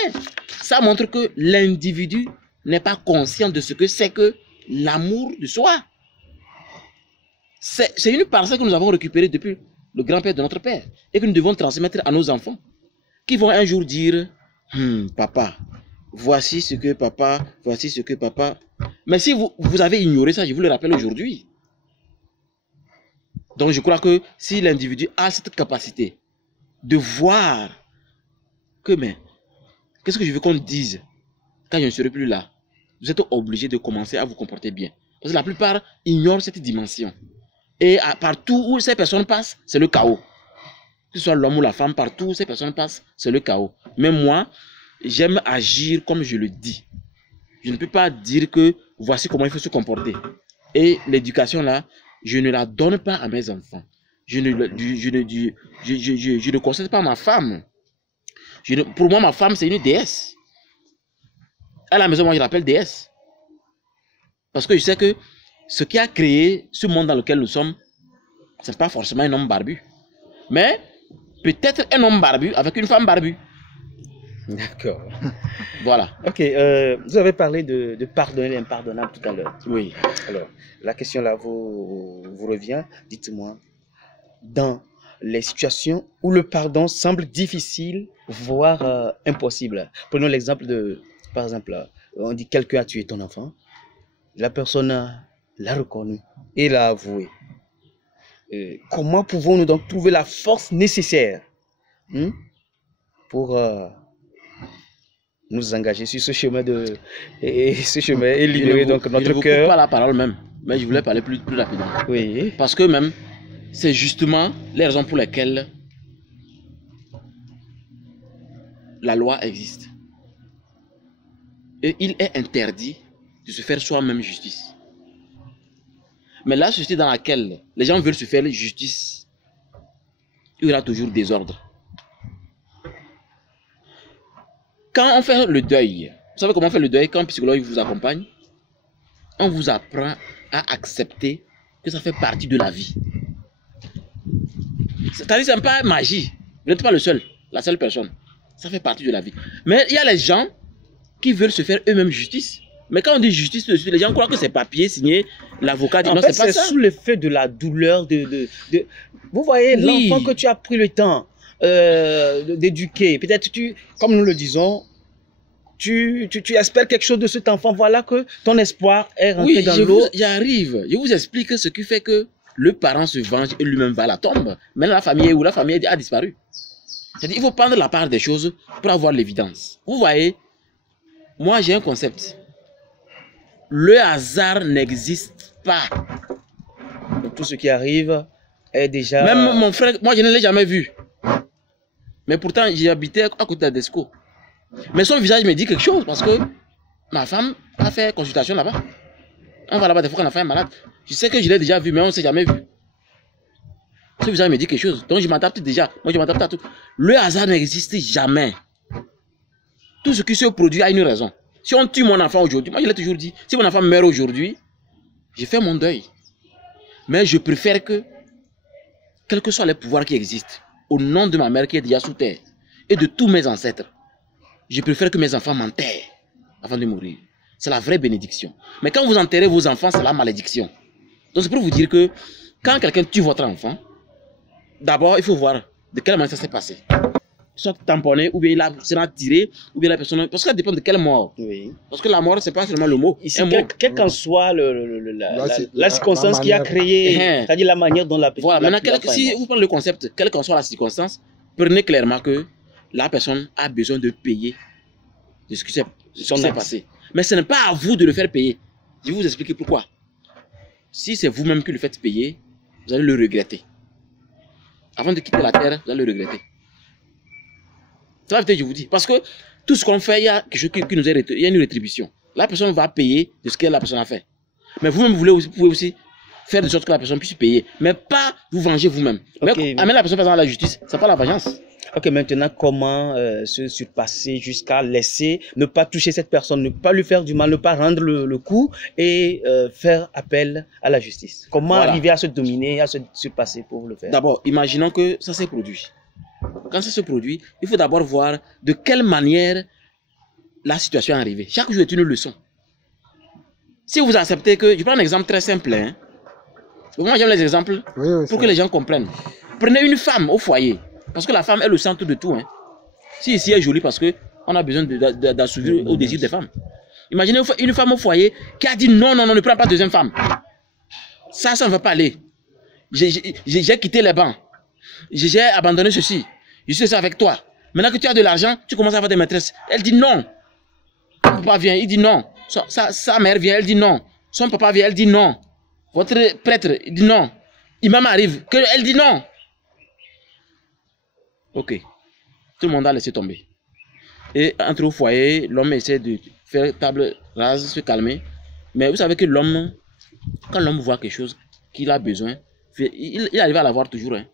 Ça montre que l'individu n'est pas conscient de ce que c'est que l'amour de soi. C'est une parcelle que nous avons récupérée depuis le grand-père de notre père et que nous devons transmettre à nos enfants qui vont un jour dire papa, voici ce que papa, voici ce que papa. Mais si vous avez ignoré ça, je vous le rappelle aujourd'hui. Donc je crois que si l'individu a cette capacité de voir que, mais, qu'est-ce que je veux qu'on dise quand je ne serai plus là, vous êtes obligé de commencer à vous comporter bien. Parce que la plupart ignorent cette dimension. Et partout où ces personnes passent, c'est le chaos. Que ce soit l'homme ou la femme, partout où ces personnes passent, c'est le chaos. Mais moi, j'aime agir comme je le dis. Je ne peux pas dire que voici comment il faut se comporter. Et l'éducation là, je ne la donne pas à mes enfants. Je ne conseille pas à ma femme. Pour moi, ma femme, c'est une déesse. À la maison, moi, je l'appelle déesse. Parce que je sais que ce qui a créé ce monde dans lequel nous sommes, ce n'est pas forcément un homme barbu. Mais peut-être un homme barbu avec une femme barbue. D'accord. Voilà. Ok, vous avez parlé de pardonner l'impardonnable tout à l'heure. Oui. Alors, la question là vous revient. Dites-moi, dans les situations où le pardon semble difficile, voire impossible. Prenons l'exemple par exemple, on dit quelqu'un a tué ton enfant, la personne l'a reconnu et l'a avoué. Comment pouvons-nous donc trouver la force nécessaire pour nous engager sur ce chemin et libérer donc notre cœur? Je ne vous coupe pas la parole même, mais je voulais parler plus rapidement. Oui. Parce que même, c'est justement les raisons pour lesquelles la loi existe. Et il est interdit de se faire soi-même justice. Mais la société dans laquelle les gens veulent se faire justice, il y aura toujours désordre. Quand on fait le deuil, vous savez comment on fait le deuil? Quand un psychologue vous accompagne, on vous apprend à accepter que ça fait partie de la vie. C'est-à-dire que ce n'est pas magie. Vous n'êtes pas le seul, la seule personne. Ça fait partie de la vie. Mais il y a les gens qui veulent se faire eux-mêmes justice. Mais quand on dit justice, les gens croient que c'est papier signé, l'avocat dit non, c'est pas ça. C'est sous l'effet de la douleur Vous voyez, oui, l'enfant que tu as pris le temps d'éduquer, peut-être comme nous le disons, tu espères quelque chose de cet enfant, voilà que ton espoir est rentré dans l'eau. J'y arrive. Je vous explique ce qui fait que le parent se venge et lui-même va à la tombe. Maintenant, la famille est où? La famille a disparu. C'est-à-dire, il faut prendre la part des choses pour avoir l'évidence. Vous voyez, moi j'ai un concept. Le hasard n'existe pas. Donc, tout ce qui arrive est déjà... Même mon frère, moi je ne l'ai jamais vu. Mais pourtant, j'habitais à côté d'Adesco. Mais son visage me dit quelque chose parce que ma femme a fait consultation là-bas. On va là-bas des fois quand l'enfant est malade. Je sais que je l'ai déjà vu, mais on ne s'est jamais vu. Ce visage me dit quelque chose. Donc je m'adapte déjà. Moi je m'adapte à tout. Le hasard n'existe jamais. Tout ce qui se produit a une raison. Si on tue mon enfant aujourd'hui, moi je l'ai toujours dit, si mon enfant meurt aujourd'hui, je fais mon deuil. Mais je préfère que, quels que soient les pouvoirs qui existent, au nom de ma mère qui est déjà sous terre, et de tous mes ancêtres, je préfère que mes enfants m'enterrent avant de mourir. C'est la vraie bénédiction. Mais quand vous enterrez vos enfants, c'est la malédiction. Donc c'est pour vous dire que, quand quelqu'un tue votre enfant, d'abord il faut voir de quelle manière ça s'est passé. Soit tamponné, ou bien il sera tiré, ou bien la personne... Parce que ça dépend de quelle mort. Oui. Parce que la mort, c'est pas seulement le mot. Ici, quelle qu'en soit la circonstance qui a créé, c'est-à-dire la manière dont la personne... Voilà, maintenant, si vous prenez le concept, quelle qu'en soit la circonstance, prenez clairement que la personne a besoin de payer de ce qui s'est passé. Mais ce n'est pas à vous de le faire payer. Je vais vous expliquer pourquoi. Si c'est vous-même qui le faites payer, vous allez le regretter. Avant de quitter la terre, vous allez le regretter. Ça va peut-être, je vous dis. Parce que tout ce qu'on fait, il y a quelque chose qui nous est, il y a une rétribution. La personne va payer de ce que la personne a fait. Mais vous-même, vous pouvez aussi faire de sorte que la personne puisse payer. Mais pas vous venger vous-même. Okay. Mais amener la personne à la justice, c'est pas la vengeance. Ok, maintenant, comment se surpasser jusqu'à laisser, ne pas toucher cette personne, ne pas lui faire du mal, ne pas rendre le coup et faire appel à la justice. Comment arriver à se dominer, à se surpasser pour le faire? D'abord, imaginons que ça s'est produit. Quand ça se produit, il faut d'abord voir de quelle manière la situation est arrivée. Chaque jour est une leçon. Si vous acceptez que... Je prends un exemple très simple. Hein. Moi, j'aime les exemples pour que les gens comprennent. Prenez une femme au foyer. Parce que la femme est le centre de tout. Hein. Si ici est jolie parce qu'on a besoin d'assouvir au désir des femmes. Imaginez une femme au foyer qui a dit non, non, non, ne prends pas de deuxième femme. Ça ne va pas aller. J'ai quitté les bancs. J'ai abandonné ceci. Je suis ça avec toi. Maintenant que tu as de l'argent, tu commences à avoir des maîtresses. Elle dit non. Son papa vient, il dit non. Sa mère vient, elle dit non. Son papa vient, elle dit non. Votre prêtre, il dit non. Imam arrive, elle dit non. Ok. Tout le monde a laissé tomber. Et entre au foyer, l'homme essaie de faire table rase, se calmer. Mais vous savez que l'homme, quand l'homme voit quelque chose qu'il a besoin, il arrive à l'avoir toujours. Hein.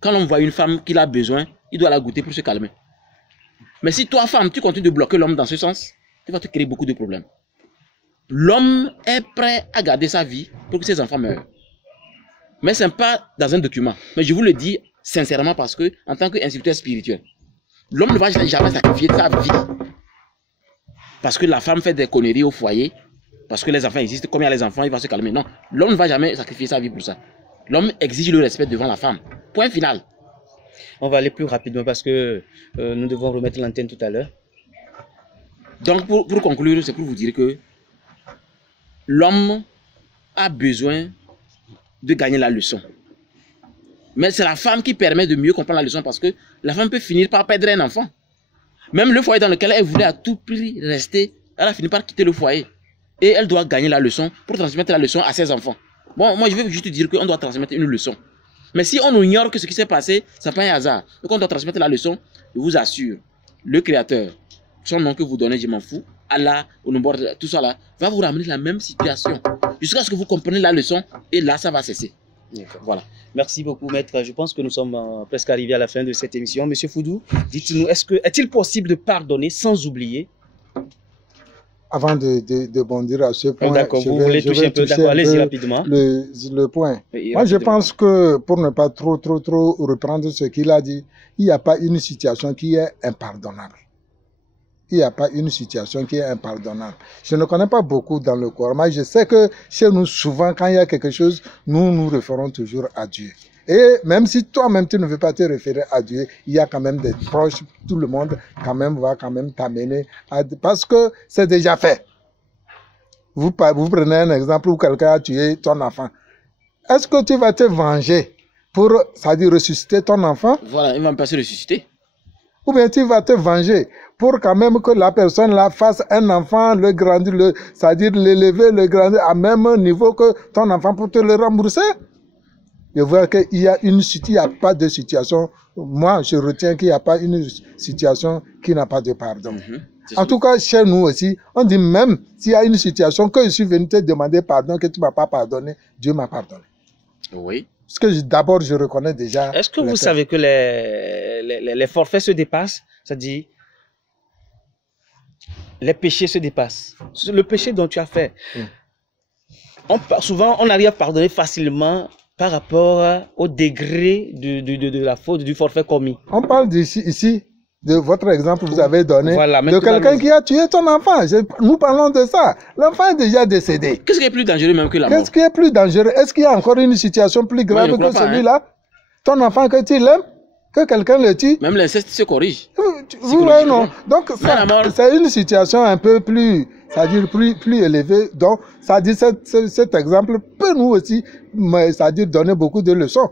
Quand l'homme voit une femme qu'il a besoin, il doit la goûter pour se calmer. Mais si toi, femme, tu continues de bloquer l'homme dans ce sens, tu vas te créer beaucoup de problèmes. L'homme est prêt à garder sa vie pour que ses enfants meurent. Mais ce n'est pas dans un document. Mais je vous le dis sincèrement parce que, en tant qu'instituteur spirituel, L'homme ne va jamais sacrifier sa vie. Parce que la femme fait des conneries au foyer. Parce que les enfants existent. Comme il y a les enfants, il va se calmer. Non, l'homme ne va jamais sacrifier sa vie pour ça. L'homme exige le respect devant la femme. Point final. On va aller plus rapidement parce que nous devons remettre l'antenne tout à l'heure. Donc, pour conclure, c'est pour vous dire que l'homme a besoin de gagner la leçon. Mais c'est la femme qui permet de mieux comprendre la leçon parce que la femme peut finir par perdre un enfant. Même le foyer dans lequel elle voulait à tout prix rester, elle a fini par quitter le foyer. Et elle doit gagner la leçon pour transmettre la leçon à ses enfants. Bon, moi je vais juste dire qu'on doit transmettre une leçon. Mais si on ignore que ce qui s'est passé, c'est pas un hasard. Donc on doit transmettre la leçon, je vous assure, le Créateur, son nom que vous donnez, je m'en fous, Allah, tout ça là, va vous ramener la même situation. Jusqu'à ce que vous compreniez la leçon, et là ça va cesser. Voilà. Merci beaucoup, maître. Je pense que nous sommes presque arrivés à la fin de cette émission. Monsieur Foudou, dites-nous, est-il possible de pardonner sans oublier? Avant de bondir à ce point, d'accord, vous voulez toucher un peu, d'accord, allez-y rapidement. Le point. Oui, moi, je pense que, pour ne pas trop reprendre ce qu'il a dit, il n'y a pas une situation qui est impardonnable. Il n'y a pas une situation qui est impardonnable. Je ne connais pas beaucoup dans le Coran, mais je sais que chez nous, souvent, quand il y a quelque chose, nous nous référons toujours à Dieu. Et même si toi-même, tu ne veux pas te référer à Dieu, il y a quand même des proches, tout le monde quand même va quand même t'amener à... Parce que c'est déjà fait. Vous prenez un exemple où quelqu'un a tué ton enfant. Est-ce que tu vas te venger pour, c'est-à-dire ressusciter ton enfant? Voilà, il va me passer ressusciter. Ou bien tu vas te venger pour quand même que la personne là fasse un enfant, le grandir, c'est-à-dire l'élever, le grandir à même niveau que ton enfant pour te le rembourser. Je vois qu'il y a il n'y a pas de situation. Moi, je retiens qu'il n'y a pas une situation qui n'a pas de pardon. En tout cas, chez nous aussi, on dit même s'il y a une situation que je suis venu te demander pardon, que tu ne m'as pas pardonné, Dieu m'a pardonné. Oui. Parce que d'abord, je reconnais déjà... Est-ce que vous savez que les forfaits se dépassent? C'est-à-dire, les péchés se dépassent. Le péché dont tu as fait, souvent, on arrive à pardonner facilement par rapport au degré de la faute, du forfait commis. On parle ici, de votre exemple que vous avez donné, voilà, de quelqu'un qui a tué ton enfant. Nous parlons de ça. L'enfant est déjà décédé. Qu'est-ce qui est plus dangereux même que la mort? Qu'est-ce qui est plus dangereux? Est-ce qu'il y a encore une situation plus grave que celui-là? Ton enfant que tu l'aimes, que quelqu'un le tue? Même l'inceste se corrige. Vous voyez, non? Donc, c'est une situation un peu plus, c'est-à-dire plus élevée. Donc, ça dit cet exemple peut nous aussi, c'est-à-dire donner beaucoup de leçons.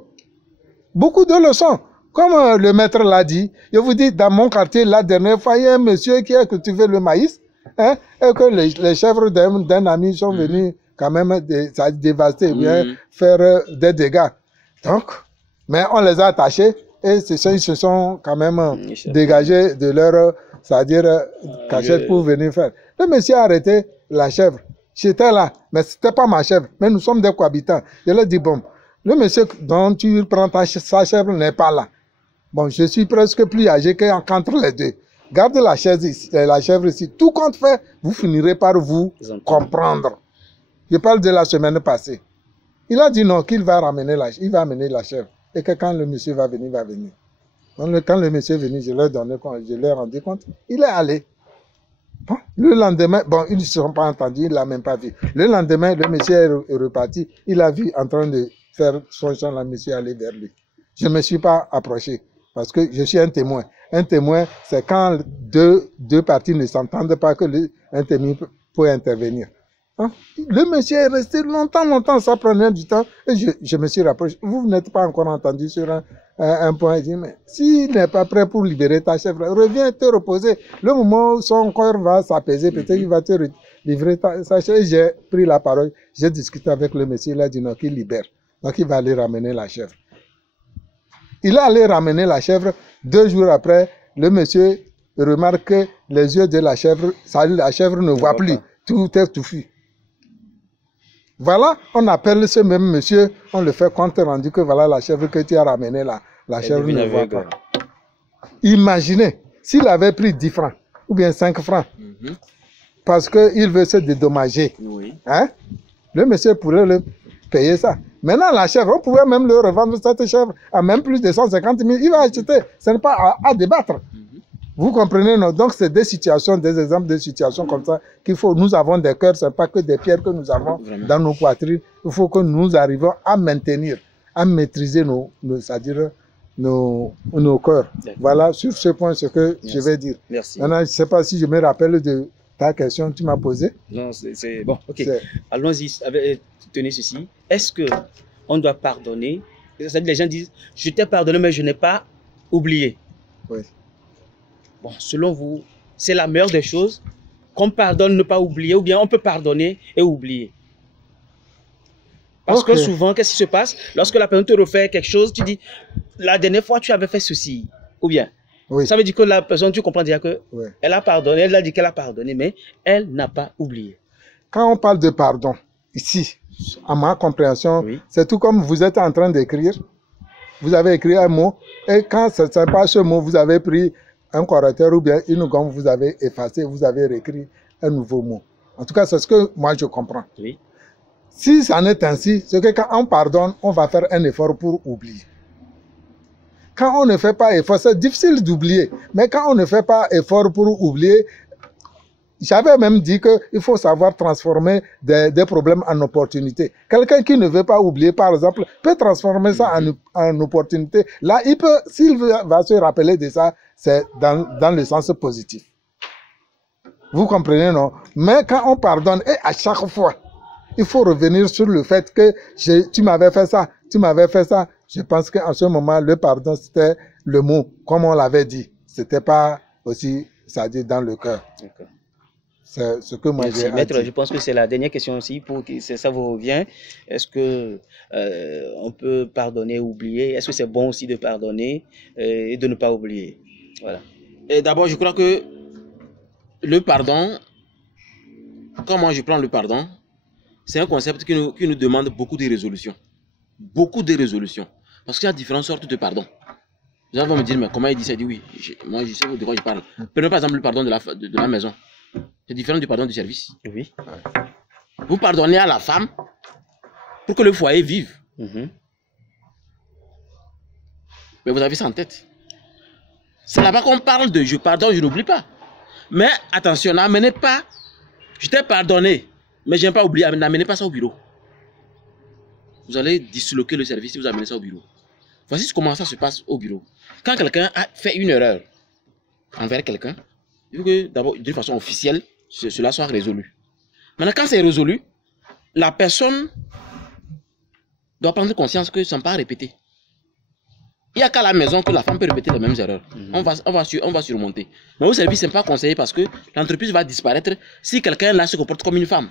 Beaucoup de leçons. Comme le maître l'a dit, je vous dis, dans mon quartier, la dernière fois, il y a un monsieur qui a cultivé le maïs, hein, et que les chèvres d'un ami sont venus quand même dévaster, bien faire des dégâts. Donc, mais on les a attachés et ils se sont quand même dégagés de leur, c'est-à-dire cachette pour venir faire. Le monsieur a arrêté la chèvre. J'étais là, mais c'était pas ma chèvre, mais nous sommes des cohabitants. Je lui ai dit, bon, le monsieur dont tu prends sa chèvre n'est pas là. Bon, je suis presque plus âgé qu'entre les deux. Garde la chèvre ici. Tout compte fait, vous finirez par vous comprendre. Je parle de la semaine passée. Il a dit non, qu'il va ramener il va amener la chèvre. Et que quand le monsieur va venir, va venir. Donc, quand le monsieur est venu, je lui ai rendu compte. Il est allé. Bon, le lendemain, bon, ils ne se sont pas entendus, il ne l'a même pas vu. Le lendemain, le monsieur est reparti. Il a vu en train de faire son champ, le monsieur aller vers lui. Je ne me suis pas approché. Parce que je suis un témoin. Un témoin, c'est quand deux parties ne s'entendent pas que un témoin peut intervenir. Hein? Le monsieur est resté longtemps, ça prenait du temps. Et je me suis rapproché. Vous n'êtes pas encore entendu sur un point. Il dit, mais s'il n'est pas prêt pour libérer ta chèvre, reviens te reposer. Le moment où son corps va s'apaiser, peut-être qu'il va te livrer sa chèvre. J'ai pris la parole, j'ai discuté avec le monsieur, il a dit non, qu'il libère. Donc il va aller ramener la chèvre. Il est allé ramener la chèvre. 2 jours après, le monsieur remarque que les yeux de la chèvre ne voit plus. Tout est touffu. Voilà, on appelle ce même monsieur, on le fait compte rendu que voilà la chèvre que tu as ramenée là. La chèvre ne voit pas. Imaginez, s'il avait pris 10 francs ou bien 5 francs, parce qu'il veut se dédommager, hein? Le monsieur pourrait le payer ça. Maintenant, la chèvre, on pouvait même le revendre cette chèvre à même plus de 150 000. Il va acheter. Ce n'est pas à débattre. Vous comprenez, non? Donc, c'est des situations, des exemples de situations comme ça qu'il faut. Nous avons des cœurs, ce n'est pas que des pierres que nous avons dans nos poitrines. Il faut que nous arrivions à maintenir, à maîtriser c'est-à-dire nos cœurs. Voilà, sur ce point, ce que je vais dire. Merci. Maintenant, je ne sais pas si je me rappelle de ta question que tu m'as posée. Non, c'est bon, ok. Allons-y, tenez ceci. Est-ce qu'on doit pardonner? C'est-à-dire, les gens disent, je t'ai pardonné, mais je n'ai pas oublié. Oui. Bon, selon vous, c'est la meilleure des choses qu'on pardonne, ne pas oublier, ou bien on peut pardonner et oublier. Parce que souvent, qu'est-ce qui se passe? Lorsque la personne te refait quelque chose, tu dis, la dernière fois, tu avais fait ceci. Ou bien, ça veut dire que la personne, tu comprends déjà que elle a pardonné, elle a dit qu'elle a pardonné, mais elle n'a pas oublié. Quand on parle de pardon, ici, à ma compréhension, c'est tout comme vous êtes en train d'écrire. Vous avez écrit un mot, et quand ce n'est pas ce mot, vous avez pris un correcteur ou bien une gomme, vous avez effacé, vous avez réécrit un nouveau mot. En tout cas, c'est ce que moi je comprends. Oui. Si ça en est ainsi, c'est que quand on pardonne, on va faire un effort pour oublier. Quand on ne fait pas effort, c'est difficile d'oublier. Mais quand on ne fait pas effort pour oublier, j'avais même dit qu'il faut savoir transformer des problèmes en opportunités. Quelqu'un qui ne veut pas oublier, par exemple, peut transformer ça en opportunité. Là, il peut, s'il va se rappeler de ça, c'est dans le sens positif. Vous comprenez, non? Mais quand on pardonne, et à chaque fois, il faut revenir sur le fait que tu m'avais fait ça, tu m'avais fait ça. Je pense qu'en ce moment, le pardon, c'était le mot, comme on l'avait dit. C'était pas aussi, c'est-à-dire dans le cœur. C'est ce que moi j'ai dit. Maître, je pense que c'est la dernière question aussi, pour que ça vous revient. Est-ce que on peut pardonner, oublier? Est-ce que c'est bon aussi de pardonner et de ne pas oublier? Voilà. Et d'abord, je crois que le pardon, comment je prends le pardon, c'est un concept qui nous demande beaucoup de résolutions. Beaucoup de résolutions. Parce qu'il y a différentes sortes de pardon. Les gens vont me dire, mais comment il dit ça? Il dit oui, moi je sais de quoi je parle. Prenons par exemple le pardon de la maison. C'est différent du pardon du service. Oui. Vous pardonnez à la femme pour que le foyer vive. Mais vous avez ça en tête. C'est là-bas qu'on parle de je pardonne, je n'oublie pas. Mais attention, n'amenez pas, je t'ai pardonné, mais je n'ai pas oublié, n'amenez pas ça au bureau. Vous allez disloquer le service si vous amenez ça au bureau. Voici comment ça se passe au bureau. Quand quelqu'un a fait une erreur envers quelqu'un, il faut que d'abord, d'une façon officielle, cela soit résolu. Maintenant, quand c'est résolu, la personne doit prendre conscience que ça ne va pas répéter. Il n'y a qu'à la maison que la femme peut répéter les mêmes erreurs. On va surmonter. Mais au service, ce n'est pas conseillé parce que l'entreprise va disparaître si quelqu'un là se comporte comme une femme,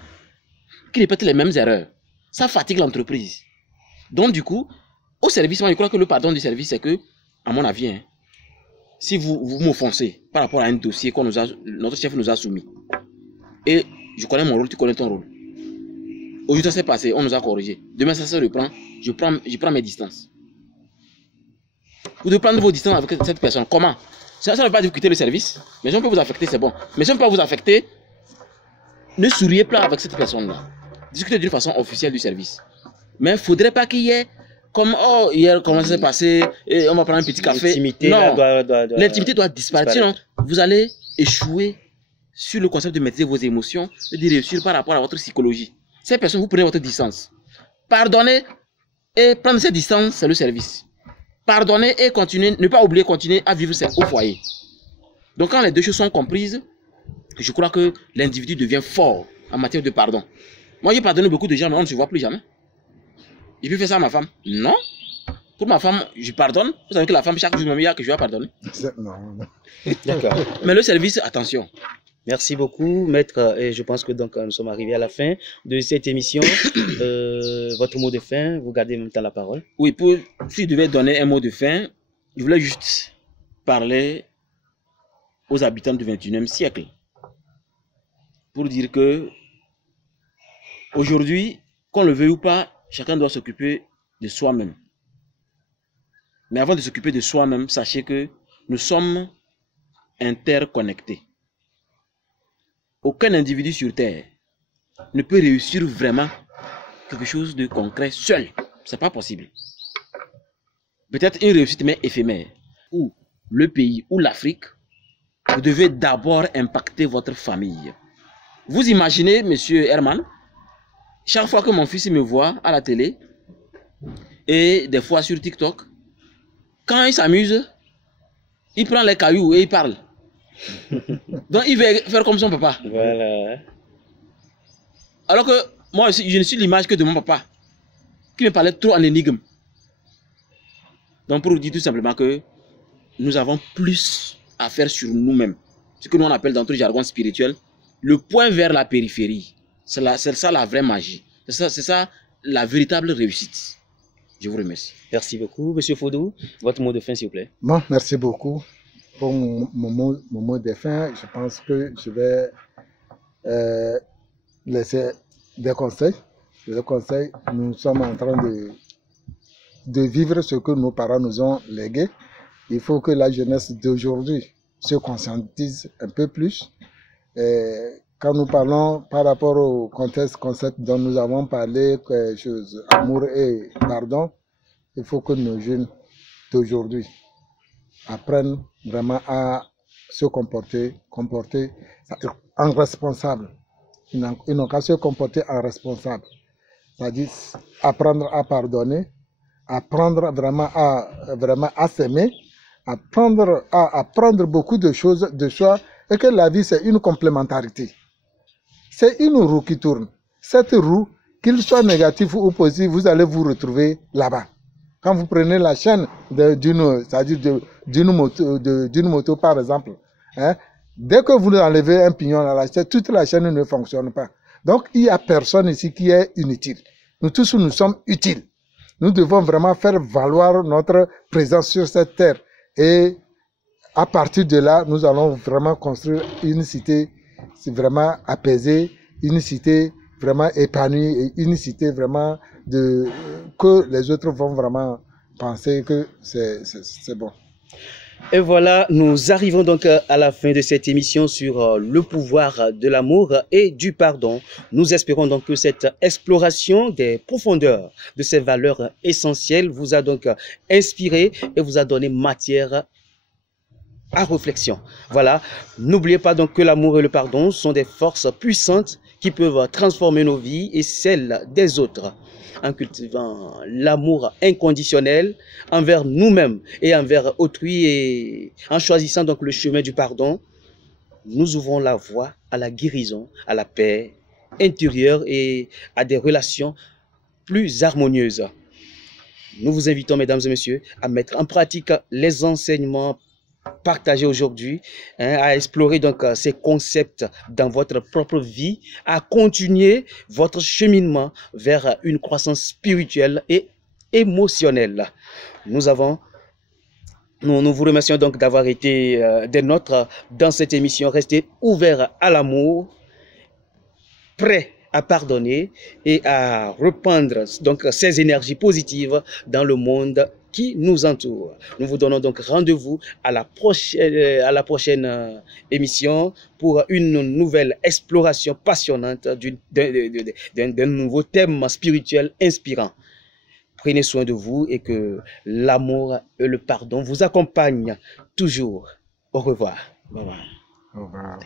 qui répète les mêmes erreurs. Ça fatigue l'entreprise. Donc du coup, au service, moi je crois que le pardon du service, c'est que, à mon avis, hein, si vous m'offensez par rapport à un dossier que notre chef nous a soumis, et je connais mon rôle, tu connais ton rôle. Aujourd'hui ça s'est passé, on nous a corrigé. Demain ça se reprend, je prends mes distances. Vous devez prendre vos distances avec cette personne. Comment? Ça ne veut pas dire quitter le service, mais si on peut vous affecter, c'est bon. Mais si on peut pas vous affecter, ne souriez pas avec cette personne-là. Discutez d'une façon officielle du service. Mais il ne faudrait pas qu'il y ait comme, oh, hier, comment ça s'est passé, et on va prendre un petit café. L'intimité, non, l'intimité doit disparaître. Sinon, vous allez échouer sur le concept de maîtriser vos émotions et de réussir par rapport à votre psychologie. Ces personnes, vous prenez votre distance. Pardonnez et prendre cette distance, c'est le service. Pardonner et continuer, ne pas oublier, continuer à vivre au foyer. Donc quand les deux choses sont comprises, je crois que l'individu devient fort en matière de pardon. Moi j'ai pardonné beaucoup de gens, mais on ne se voit plus jamais. J'ai pu faire ça à ma femme? Non. Pour ma femme, je pardonne. Vous savez que la femme, chaque jour, il y a que je vais pardonner. Non. D'accord. Mais le service, attention. Merci beaucoup, maître. Et je pense que donc nous sommes arrivés à la fin de cette émission. Votre mot de fin, vous gardez en même temps la parole. Oui, si je devais donner un mot de fin, je voulais juste parler aux habitants du 21e siècle. Pour dire que aujourd'hui, qu'on le veuille ou pas, chacun doit s'occuper de soi-même. Mais avant de s'occuper de soi-même, sachez que nous sommes interconnectés. Aucun individu sur Terre ne peut réussir vraiment quelque chose de concret seul. Ce n'est pas possible. Peut-être une réussite mais éphémère. Ou le pays ou l'Afrique vous devez d'abord impacter votre famille. Vous imaginez, monsieur Herman, chaque fois que mon fils me voit à la télé, et des fois sur TikTok, quand il s'amuse, il prend les cailloux et il parle. Donc il veut faire comme son papa. Voilà. Alors que moi aussi, je ne suis l'image que de mon papa, qui me parlait trop en énigme. Donc pour vous dire tout simplement que nous avons plus à faire sur nous-mêmes. Ce que nous on appelle dans tout le jargon spirituel, le point vers la périphérie. C'est ça la vraie magie. C'est ça la véritable réussite. Je vous remercie. Merci beaucoup. Monsieur Fodou, votre mot de fin, s'il vous plaît. Bon, merci beaucoup pour mon mot de fin. Je pense que je vais laisser des conseils. Les conseils, nous sommes en train de vivre ce que nos parents nous ont légué. Il faut que la jeunesse d'aujourd'hui se conscientise un peu plus. Quand nous parlons par rapport au concept dont nous avons parlé, amour et pardon, il faut que nos jeunes d'aujourd'hui apprennent vraiment à se comporter en responsable. Ils n'ont qu'à se comporter en responsable. C'est-à-dire apprendre à pardonner, apprendre vraiment à s'aimer, apprendre à apprendre beaucoup de choses de soi, et que la vie c'est une complémentarité. C'est une roue qui tourne. Cette roue, qu'il soit négatif ou positif, vous allez vous retrouver là-bas. Quand vous prenez la chaîne d'une moto par exemple, hein, dès que vous enlevez un pignon à la chaîne, toute la chaîne ne fonctionne pas. Donc il n'y a personne ici qui est inutile. Nous tous nous sommes utiles. Nous devons vraiment faire valoir notre présence sur cette terre. Et à partir de là, nous allons vraiment construire une cité vraiment apaisée, une cité vraiment épanouie, et une cité vraiment que les autres vont vraiment penser que c'est bon. Et voilà, nous arrivons donc à la fin de cette émission sur le pouvoir de l'amour et du pardon. Nous espérons donc que cette exploration des profondeurs de ces valeurs essentielles vous a donc inspiré et vous a donné matière à réflexion. Voilà, n'oubliez pas donc que l'amour et le pardon sont des forces puissantes qui peuvent transformer nos vies et celles des autres. En cultivant l'amour inconditionnel envers nous-mêmes et envers autrui et en choisissant donc le chemin du pardon, nous ouvrons la voie à la guérison, à la paix intérieure et à des relations plus harmonieuses. Nous vous invitons, mesdames et messieurs, à mettre en pratique les enseignements partagés aujourd'hui, à explorer donc ces concepts dans votre propre vie, à continuer votre cheminement vers une croissance spirituelle et émotionnelle. Nous vous remercions donc d'avoir été des nôtres dans cette émission. Restez ouverts à l'amour, prêts à pardonner et à répandre donc ces énergies positives dans le monde qui nous entoure. Nous vous donnons donc rendez-vous à la prochaine émission pour une nouvelle exploration passionnante d'un nouveau thème spirituel inspirant. Prenez soin de vous et que l'amour et le pardon vous accompagnent toujours. Au revoir. Au revoir.